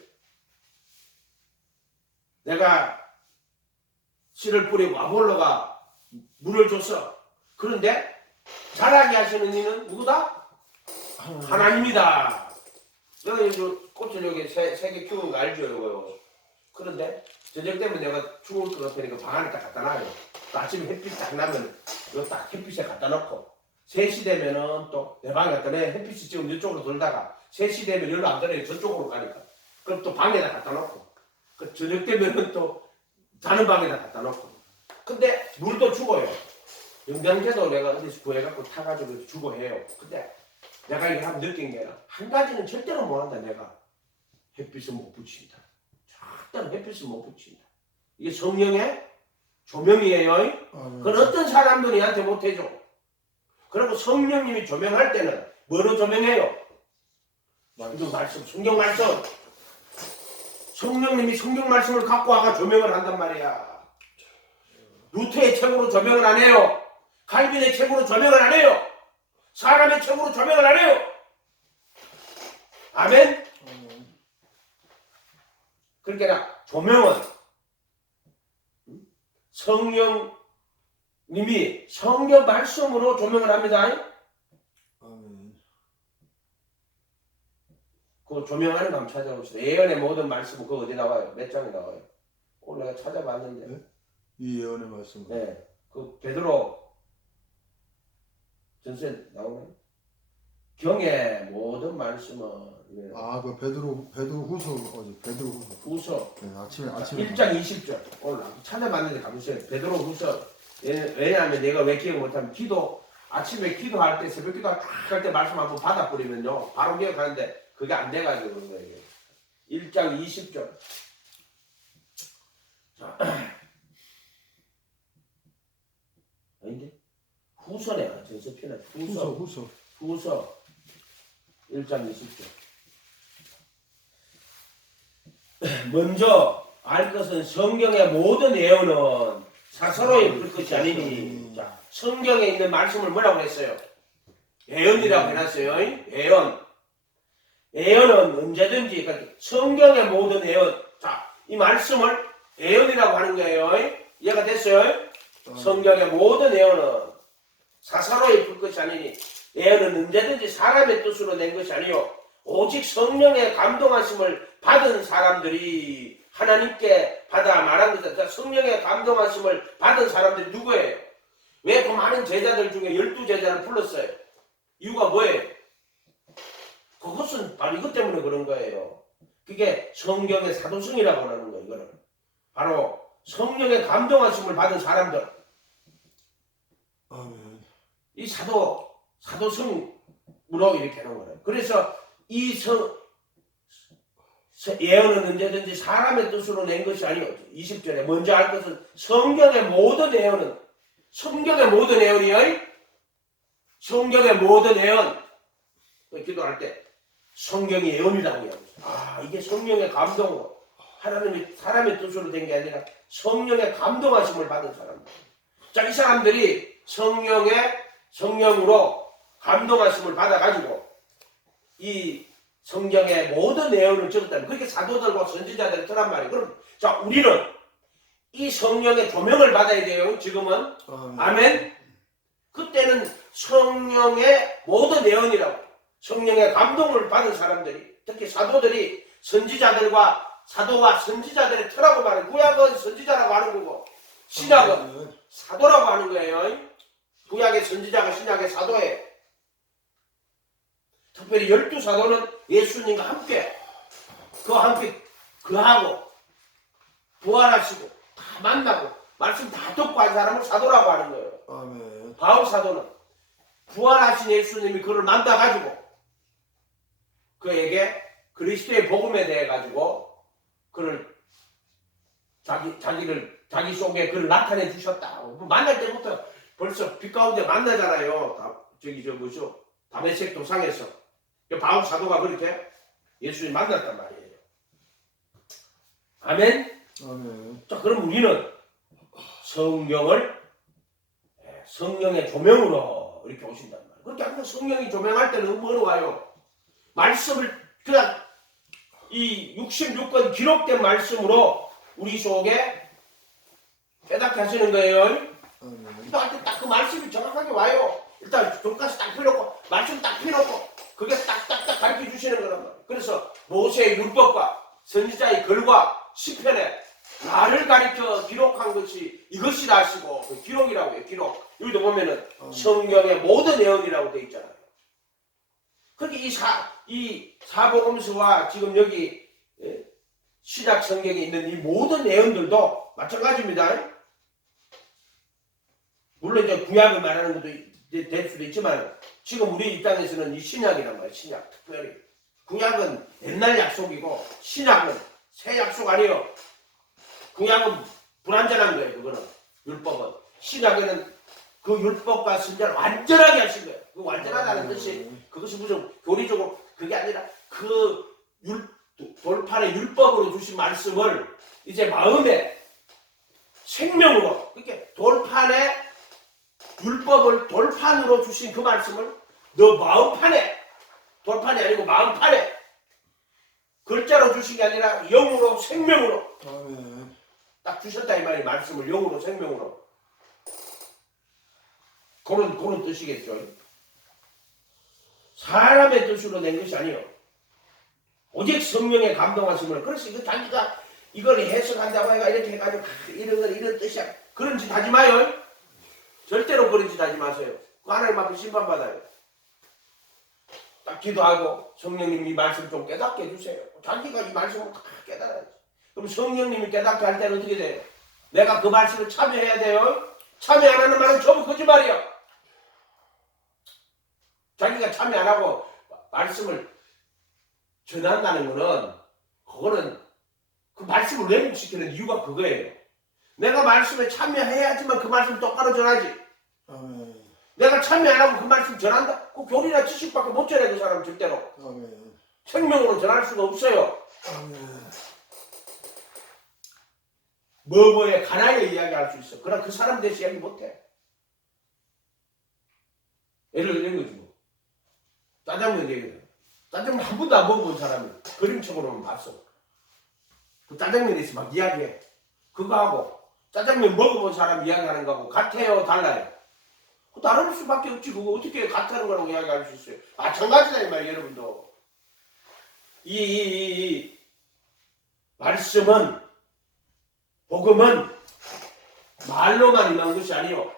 내가 씨를 뿌리고 아볼로가 물을 줬어. 그런데 자라게 하시는 이는 누구다? 하나님이다. 여기 꽃을 여기 세 개 키우는 거 알죠? 이거. 그런데 저녁 때문에 내가 죽을 것 같으니까 방 안에 딱 갖다 놔요. 또 아침에 햇빛 딱 나면 이거 딱 햇빛에 갖다 놓고 3시 되면은 또 내 방에 갖다 내 햇빛이 지금 이쪽으로 돌다가 3시 되면 연락 안 드려요. 저쪽으로 가니까. 그럼 또 방에다 갖다 놓고. 그 저녁 되면은 또 자는 방에다 갖다 놓고. 근데 물도 주고요. 영양제도 내가 어디서 구해갖고 타가지고 주고 해요. 근데 내가 이거 한번 느낀 게 한 가지는 절대로 못한다. 내가 햇빛을 못 붙인다. 절대로 햇빛을 못 붙인다. 이게 성령의 조명이에요. 그건 어떤 사람도 얘한테 못해줘. 그리고 성령님이 조명할 때는 뭐로 조명해요? 성경 말씀, 성경 말씀. 성령님이 성경 말씀을 갖고 와가 조명을 한단 말이야. 루터의 책으로 조명을 안 해요. 칼빈의 책으로 조명을 안 해요. 사람의 책으로 조명을 안 해요. 아멘? 그러니까 조명은 성령님이 성경 말씀으로 조명을 합니다. 그 조명하는 거 한번 찾아봅시다. 예언의 모든 말씀은 그거 어디 나와요? 몇 장에 나와요? 오늘 내가 찾아봤는데. 네? 이 예언의 말씀. 네. 그 베드로 전서에 나오나요? 경의 모든 말씀은 그 베드로 후서 어디 베드로 후서 네, 아침에 1장 20절 오늘 찾아봤는데 가보세요. 베드로 후서. 왜냐하면 내가 왜 기억 못하면 아침에 기도할 때 새벽 기도 딱 할 때 말씀 한번 받아버리면요 바로 기억하는데 그게 안 돼가지고 그런 거예요. 1장 20절. 자, 아닌데? 후서네. 전서 편에 후서 1장 20절. 먼저 알 것은 성경의 모든 예언은 사사로이 볼 것이 아니니. 자, 성경에 있는 말씀을 뭐라고 했어요? 예언이라고 해놨어요. 예언은 언제든지 그러니까 성경의 모든 예언. 자, 이 말씀을 예언이라고 하는 거예요. 이해가 됐어요? 성경의 모든 예언은 사사로이 볼 것이 아니니 예언은 언제든지 사람의 뜻으로 낸 것이 아니요 오직 성령의 감동하심을 받은 사람들이 하나님께 받아 말한 것이다. 성령의 감동하심을 받은 사람들이 누구예요? 왜 그 많은 제자들 중에 12제자를 불렀어요? 이유가 뭐예요? 그것은 바로 이것 때문에 그런 거예요. 그게 성경의 사도성이라고 하는 거예요. 이거는 바로 성령의 감동하심을 받은 사람들. 이 사도성으로 이렇게 하는 거예요. 그래서 이 예언은 언제든지 사람의 뜻으로 낸 것이 아니고 20절에 먼저 알 것은 성경의 모든 예언이에요. 성경의 모든 예언. 기도할 때 성경이 예언이라고 해요. 이게 성령의 감동으로 하나님이 사람의 뜻으로 된 게 아니라 성령의 감동하심을 받은 사람들. 자, 이 사람들이 성령으로 감동하심을 받아가지고 이 성경의 모든 예언을 적었다면 그렇게 사도들과 선지자들이 더란 말이에요. 그럼 자, 우리는 이 성령의 조명을 받아야 돼요. 지금은 아멘. 그때는 성령의 모든 예언이라고 성령의 감동을 받은 사람들이 특히 사도들이 선지자들과 사도와 선지자들의 터라고 말해요. 구약은 선지자라고 하는 거고 신약은 사도라고 하는 거예요. 구약의 선지자가 신약의 사도예요. 특별히 12사도는 예수님과 함께 그하고 부활하시고 다 만나고 말씀 다 듣고 한 사람을 사도라고 하는 거예요. 아멘. 바울 사도는 부활하신 예수님이 그를 만나가지고 그에게 그리스도의 복음에 대해 가지고 그를 자기 속에 그를 나타내 주셨다. 만날 때부터 벌써 빛 가운데 만나잖아요. 다메섹 도상에서 바울 사도가 그렇게 예수님 만났단 말이에요. 아멘. 자, 그럼 우리는 성령의 조명으로 이렇게 오신단 말이에요. 그렇게 하면 성령이 조명할 때는 뭐로 와요? 말씀을 그냥 이 66권 기록된 말씀으로 우리 속에 깨닫게 하시는 거예요. 기도할 때 딱 그 말씀이 정확하게 와요. 일단 돈가스 딱 펴놓고 말씀 딱 펴놓고 그게 딱딱딱 가르쳐 주시는 거란 말이에요. 그래서 모세의 율법과 선지자의 글과 시편에 나를 가르쳐 기록한 것이 이것이라 하시고 그 기록이라고 해요. 기록. 여기도 보면은 성경의 모든 예언이라고 되어 있잖아요. 그렇게 이 사복음서와 지금 여기 신약 성경에 있는 이 모든 내용들도 마찬가지입니다. 물론 이제 구약을 말하는 것도 될 수도 있지만 지금 우리 입장에서는 이 신약이란 말이에요. 신약 특별히 구약은 옛날 약속이고 신약은 새 약속 아니에요. 구약은 불완전한 거예요. 그거는 율법은. 신약에는 그 율법과 선지자를 완전하게 하신 거예요. 그 완전하다는 뜻이 그것이 무슨 교리적으로 그게 아니라 그 돌판의 율법으로 주신 말씀을 이제 마음에 생명으로 그렇게 돌판에 율법을 돌판으로 주신 그 말씀을 너 마음판에 돌판이 아니고 마음판에 글자로 주신 게 아니라 영으로 생명으로 아멘. 딱 주셨다 이 말이 말씀을 영으로 생명으로 그런 뜻이겠죠. 사람의 뜻으로 낸 것이 아니요 오직 성령의 감동하심을. 그래서 이거 자기가 이걸 해석한다고 해가 이렇게 해가지고 이런 건 이런 뜻이야 그런 짓 하지 마요. 절대로 그런 짓 하지 마세요. 그 하나님 앞에 심판받아요. 딱 기도하고 성령님이 이 말씀 좀 깨닫게 해주세요. 자기가 이 말씀을 다 깨달아야지. 그럼 성령님이 깨닫게 할 때는 어떻게 돼요? 내가 그 말씀을 참여해야 돼요. 참여 안 하는 말은 전부 거짓말이야. 자기가 참여 안 하고 말씀을 전한다는 거는 그거는 그 말씀을 왜곡시키는 이유가 그거예요. 내가 말씀에 참여해야지만 그 말씀 똑바로 전하지. 아멘. 내가 참여 안 하고 그 말씀 전한다? 그 교리나 지식밖에 못 전해 그 사람 절대로. 아멘. 생명으로 전할 수가 없어요. 아멘. 뭐뭐에 관하여 이야기할 수 있어. 그러나 그 사람 대신 이야기 못해. 예를 들면 거지 뭐. 짜장면 얘기해. 짜장면 한 번도 안 먹어본 사람이 그림책으로만 봤어. 그 짜장면에서 막 이야기해. 그거 하고 짜장면 먹어본 사람 이야기하는 거하고 같아요 달라요? 다를 수밖에 없지. 그거 어떻게 같다는 거라고 이야기할 수 있어요. 마찬가지다 이 말이에요. 여러분도 이 말씀은 복음은 말로만 임한 것이 아니요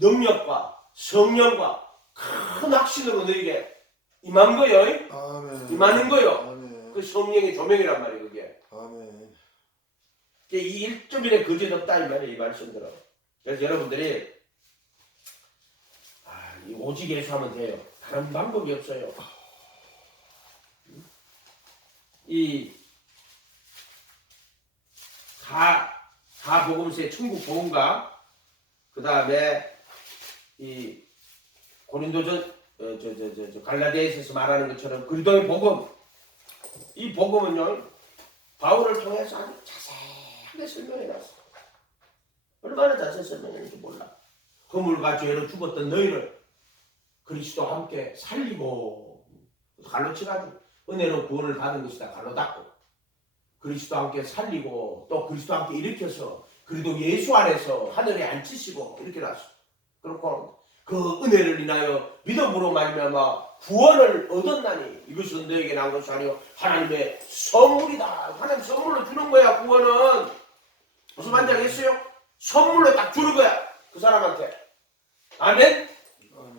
능력과 성령과 큰 확신으로 너에게 임한 거요. 아멘. 임하는 거요. 아멘. 그 성령의 조명이란 말이에요. 그게. 아멘. 이 1.1에 거짓 없다 이 말이에요. 이 말씀들은. 그래서 여러분들이 오직 예수하면 돼요. 다른 방법이 없어요. 이 복음서의 천국 복음과 그 다음에 이 고린도전 갈라디아에서 말하는 것처럼 그리스도의 복음, 이 복음은요 바울을 통해서 아주 자세하게 설명해놨어. 얼마나 자세히 설명했는지 몰라. 허물과 죄로 죽었던 너희를 그리스도와 함께 살리고 갈로 치가지고 은혜로 구원을 받은 것이다. 갈로 닦고 그리스도와 함께 살리고 또 그리스도와 함께 일으켜서 그리도 예수 안에서 하늘에 앉히시고 이렇게 놨어. 그렇고 그 은혜를 인하여 믿음으로 말미암아 구원을 얻었나니 이것은 너에게 난 것이 아니요 하나님의 선물이다. 하나님 선물로 주는 거야. 구원은 무슨 말인지 알겠어요? 선물로 딱 주는 거야. 그 사람한테. 아멘?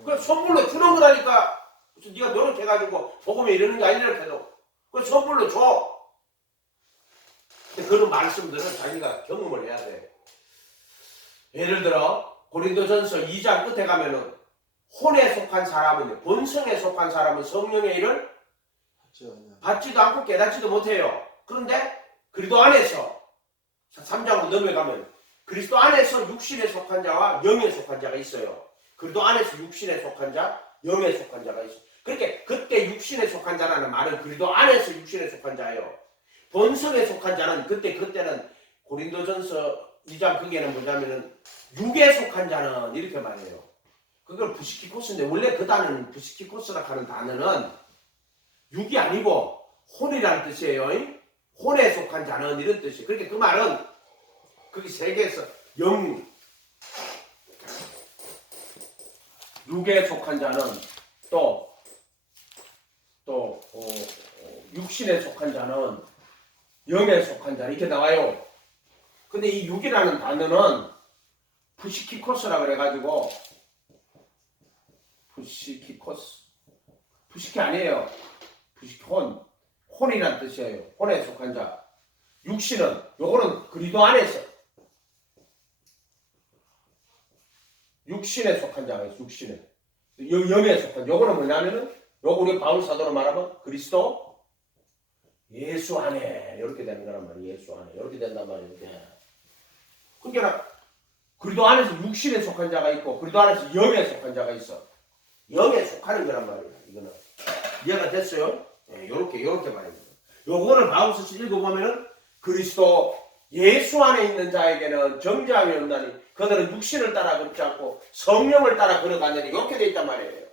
그 선물로 주는 거라니까. 무슨 네가 노력해가지고 복음에 이르는 게 아니라 해도 그 선물로 줘. 근데 그런 말씀들은 자기가 경험을 해야 돼. 예를 들어 고린도전서 2장 끝에 가면은 혼에 속한 사람은 본성에 속한 사람은 성령의 일을 받지도 않고 깨닫지도 못해요. 그런데 그리스도 안에서 3장으로 넘어가면 그리스도 안에서 육신에 속한 자와 영에 속한 자가 있어요. 그리스도 안에서 육신에 속한 자, 영에 속한 자가 있어요. 그렇게 그때 육신에 속한 자라는 말은 그리스도 안에서 육신에 속한 자예요. 본성에 속한 자는 그때는 고린도전서 2장 거기에는 뭐냐면은 육에 속한 자는 이렇게 말해요. 그걸 부시키코스인데 원래 그 단어는 부시키코스라 하는 단어는 육이 아니고 혼이라는 뜻이에요. 혼에 속한 자는 이런 뜻이에요. 그러니까 그 말은 거기 세계에서 영 육에 속한 자는 또 육신에 속한 자는 영에 속한 자 이렇게 나와요. 근데 이 육이라는 단어는 푸시키코스라 그래가지고 푸시키코스 푸시키 아니에요. 혼이란 뜻이에요. 혼에 속한 자. 육신은 요거는 그리스도 안에서 육신에 속한 자가 있어. 육신에 영에 속한. 요거는 뭐냐면은 요거 우리 바울 사도로 말하면 그리스도 예수 안에 이렇게 되는 거란 말이에요. 예수 안에 이렇게 된단 말이에요. 그러니까 그리스도 안에서 육신에 속한 자가 있고 그리스도 안에서 영에 속한 자가 있어. 영에 속하는 거란 말이에요. 이거는 이해가 됐어요? 네, 요렇게 봐야 됩니다. 요거를 바울서 읽어보면은 그리스도 예수 안에 있는 자에게는 정죄함이 없나니 그들은 육신을 따라 걷지 않고 성령을 따라 걸어가느니 이렇게 돼 있단 말이에요.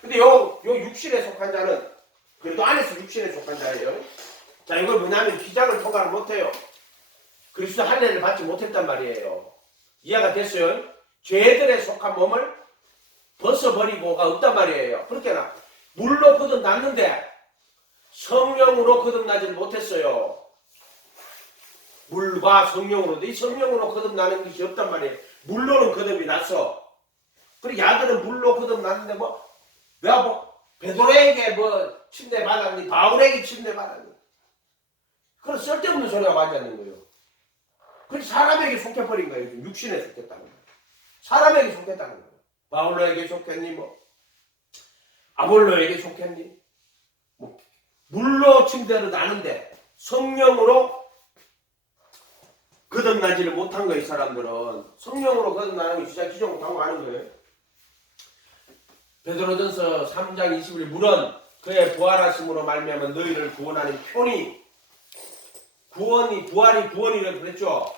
근데 요 육신에 속한 자는 그래도 안에서 육신에 속한 자예요. 자, 이걸 뭐냐면 기장을 통과를 못해요. 그리스도 할례를 받지 못했단 말이에요. 이해가 됐어요? 죄들에 속한 몸을 벗어버리고가 없단 말이에요. 그렇게나 물로 거듭났는데 성령으로 거듭나지를 못했어요. 물과 성령으로. 이 성령으로 거듭나는 것이 없단 말이에요. 물로는 거듭이 났어. 그리고 야들은 물로 거듭났는데 내가 베드로에게 침례 받았니? 바울에게 침례 받았니? 그런 쓸데없는 소리가 하지 않는 거예요. 그래서 사람에게 속해버린 거예요. 육신에 속했다는 거예요. 사람에게 속했다는 거예요. 바울로에게 속했니? 아볼로에게 속했니? 물로 침례를 나는데 성령으로 거듭나지를 못한 거예요. 이 사람들은 성령으로 거듭나는 게 진짜 기적 못하고 하는 거예요. 베드로전서 3장 21절 물은 그의 부활하심으로 말미암아 너희를 구원하는 표니 부활이 구원이라고 그랬죠.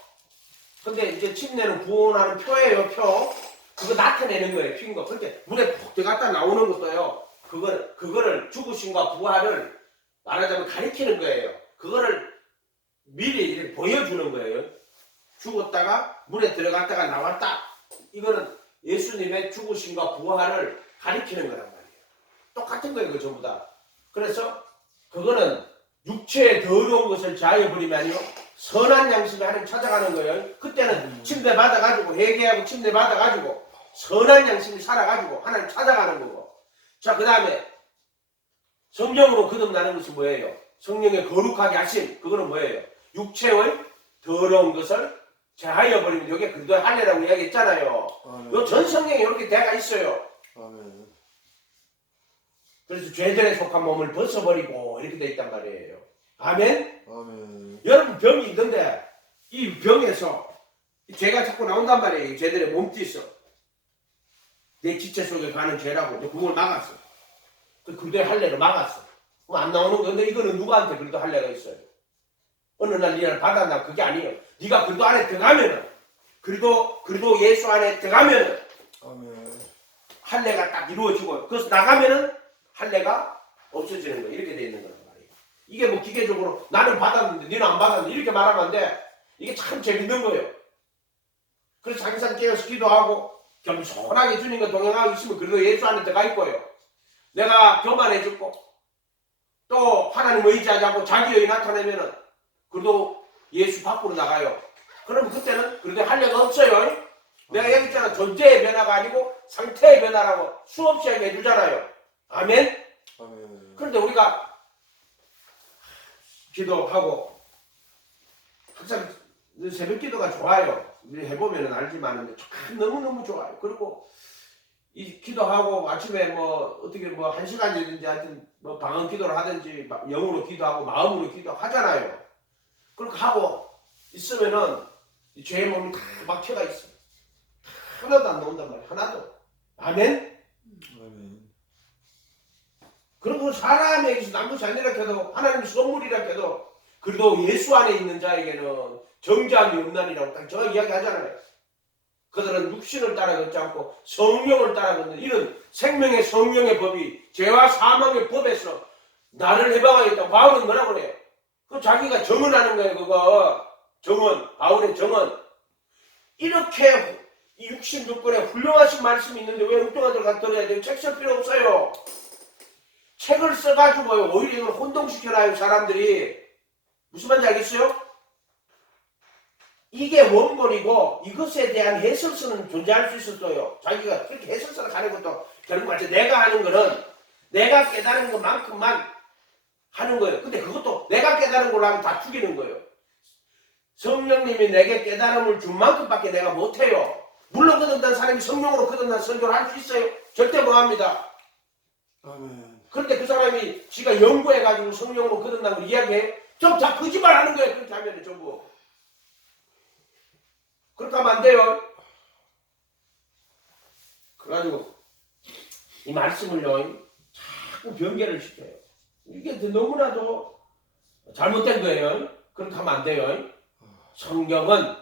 근데 이제 침례는 구원하는 표예요. 표. 그거 나타내는 거예요. 핀 거. 그렇게 물에 푹 들어갔다 나오는 것도요. 그거를 죽으심과 부활을 말하자면 가리키는 거예요. 그거를 미리 이렇게 보여주는 거예요. 죽었다가 물에 들어갔다가 나왔다. 이거는 예수님의 죽으심과 부활을 가리키는 거란 말이에요. 똑같은 거예요. 그 전부 다. 그래서 그거는 육체의 더러운 것을 제하여버리면요 선한 양심이 하나님 찾아가는 거예요. 그때는 침례 받아가지고 회개하고 침례 받아가지고 선한 양심이 살아가지고 하나님 찾아가는 거고. 자, 그 다음에 성령으로 거듭나는 것은 뭐예요? 성령의 거룩하게 하심. 그거는 뭐예요? 육체의 더러운 것을 제하여버리면 이게 그리스도의 할례라고 이야기했잖아요. 요 전 성경에 이렇게 대가 있어요. 아멘. 그래서 죄들에 속한 몸을 벗어버리고 이렇게 돼 있단 말이에요. 아멘? 아멘. 여러분 병이 있는데 이 병에서 죄가 자꾸 나온단 말이에요. 죄들의 몸짓어. 내 지체 속에 가는 죄라고 그걸 막았어. 그 그리스도의 할례를 막았어. 안 나오는 건데 이거는 누구한테 그리스도 할례가 있어요? 어느 날 니를 받았나? 그게 아니에요. 네가 그리스도 안에 들어가면은 그리스도 예수 안에 들어가면은 아멘. 할례가 딱 이루어지고 그래서 나가면은 할례가 없어지는 거예요. 이렇게 돼 있는 거란 말이에요. 이게 기계적으로 나는 받았는데 니는 안 받았는데 이렇게 말하면 안 돼. 이게 참 재밌는 거예요. 그래서 항상 깨어서 기도하고 겸손하게 주님과 동행하고 있으면 그래도 예수 안에 들어가 있고요. 내가 교만해 죽고 또 하나님 의지하자고 자기의 나타내면은 그래도 예수 밖으로 나가요. 그러면 그때는 그래도 할례가 없어요. 내가 얘기했잖아. 존재의 변화가 아니고 상태의 변화라고 수없이 해주잖아요. 아멘? 아멘. 그런데 우리가 기도하고 항상 새벽 기도가 좋아요. 해보면 알지만 참 너무너무 좋아요. 그리고 이 기도하고 아침에 어떻게 1시간이든지 하여튼 방언 기도를 하든지 영으로 기도하고 마음으로 기도하잖아요. 그렇게 하고 있으면은 이 죄의 몸이 다 막혀가 있어. 하나도 안 나온단 말이야. 하나도. 아멘? 아멘. 그리고 사람에게서 난 것이 아니라 해도 하나님 선물이라 해도 그래도 예수 안에 있는 자에게는 정죄함이 없나니라고 딱 저 이야기 하잖아요. 그들은 육신을 따라 걷지 않고 성령을 따라 걷는 이런 생명의 성령의 법이 죄와 사망의 법에서 나를 해방하겠다고 바울은 뭐라고 그래요? 그 자기가 정언하는 거예요. 그거 정언, 바울의 정언. 이렇게 이 66권에 훌륭하신 말씀이 있는데 왜 엉뚱한 데를 들어야 돼요? 책 쓸 필요 없어요. 책을 써가지고요 오히려 이걸 혼동시켜놔요. 사람들이. 무슨 말인지 알겠어요? 이게 원본이고 이것에 대한 해설서는 존재할 수 있었어요. 자기가 그렇게 해설서를 가는 것도 결국 내가 하는 거는 내가 깨달은 것만큼만 하는 거예요. 근데 그것도 내가 깨달은 걸로 하면 다 죽이는 거예요. 성령님이 내게 깨달음을 준 만큼밖에 내가 못해요. 물로 거듭난 사람이 성령으로 거듭난 설교를 할 수 있어요? 절대 못합니다. 아멘. 그런데 그 사람이 지가 연구해가지고 성령으로 거듭난 걸 이야기해? 좀 다 거짓말 하는 거예요. 그렇게 하면 전부. 그렇게 하면 안 돼요. 그래가지고 이 말씀을요 자꾸 변개를 시켜요. 이게 너무나도 잘못된 거예요. 그렇게 하면 안 돼요. 성경은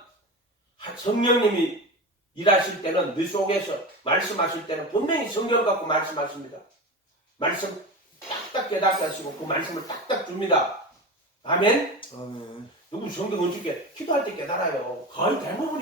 성령님이 일하실 때는 너 속에서 말씀하실 때는 분명히 성경 갖고 말씀하십니다. 말씀 딱딱 깨닫게 하시고 그 말씀을 딱딱 줍니다. 아멘. 아멘. 누구 성경 어떻게 기도할 때 깨달아요. 거의 대부분이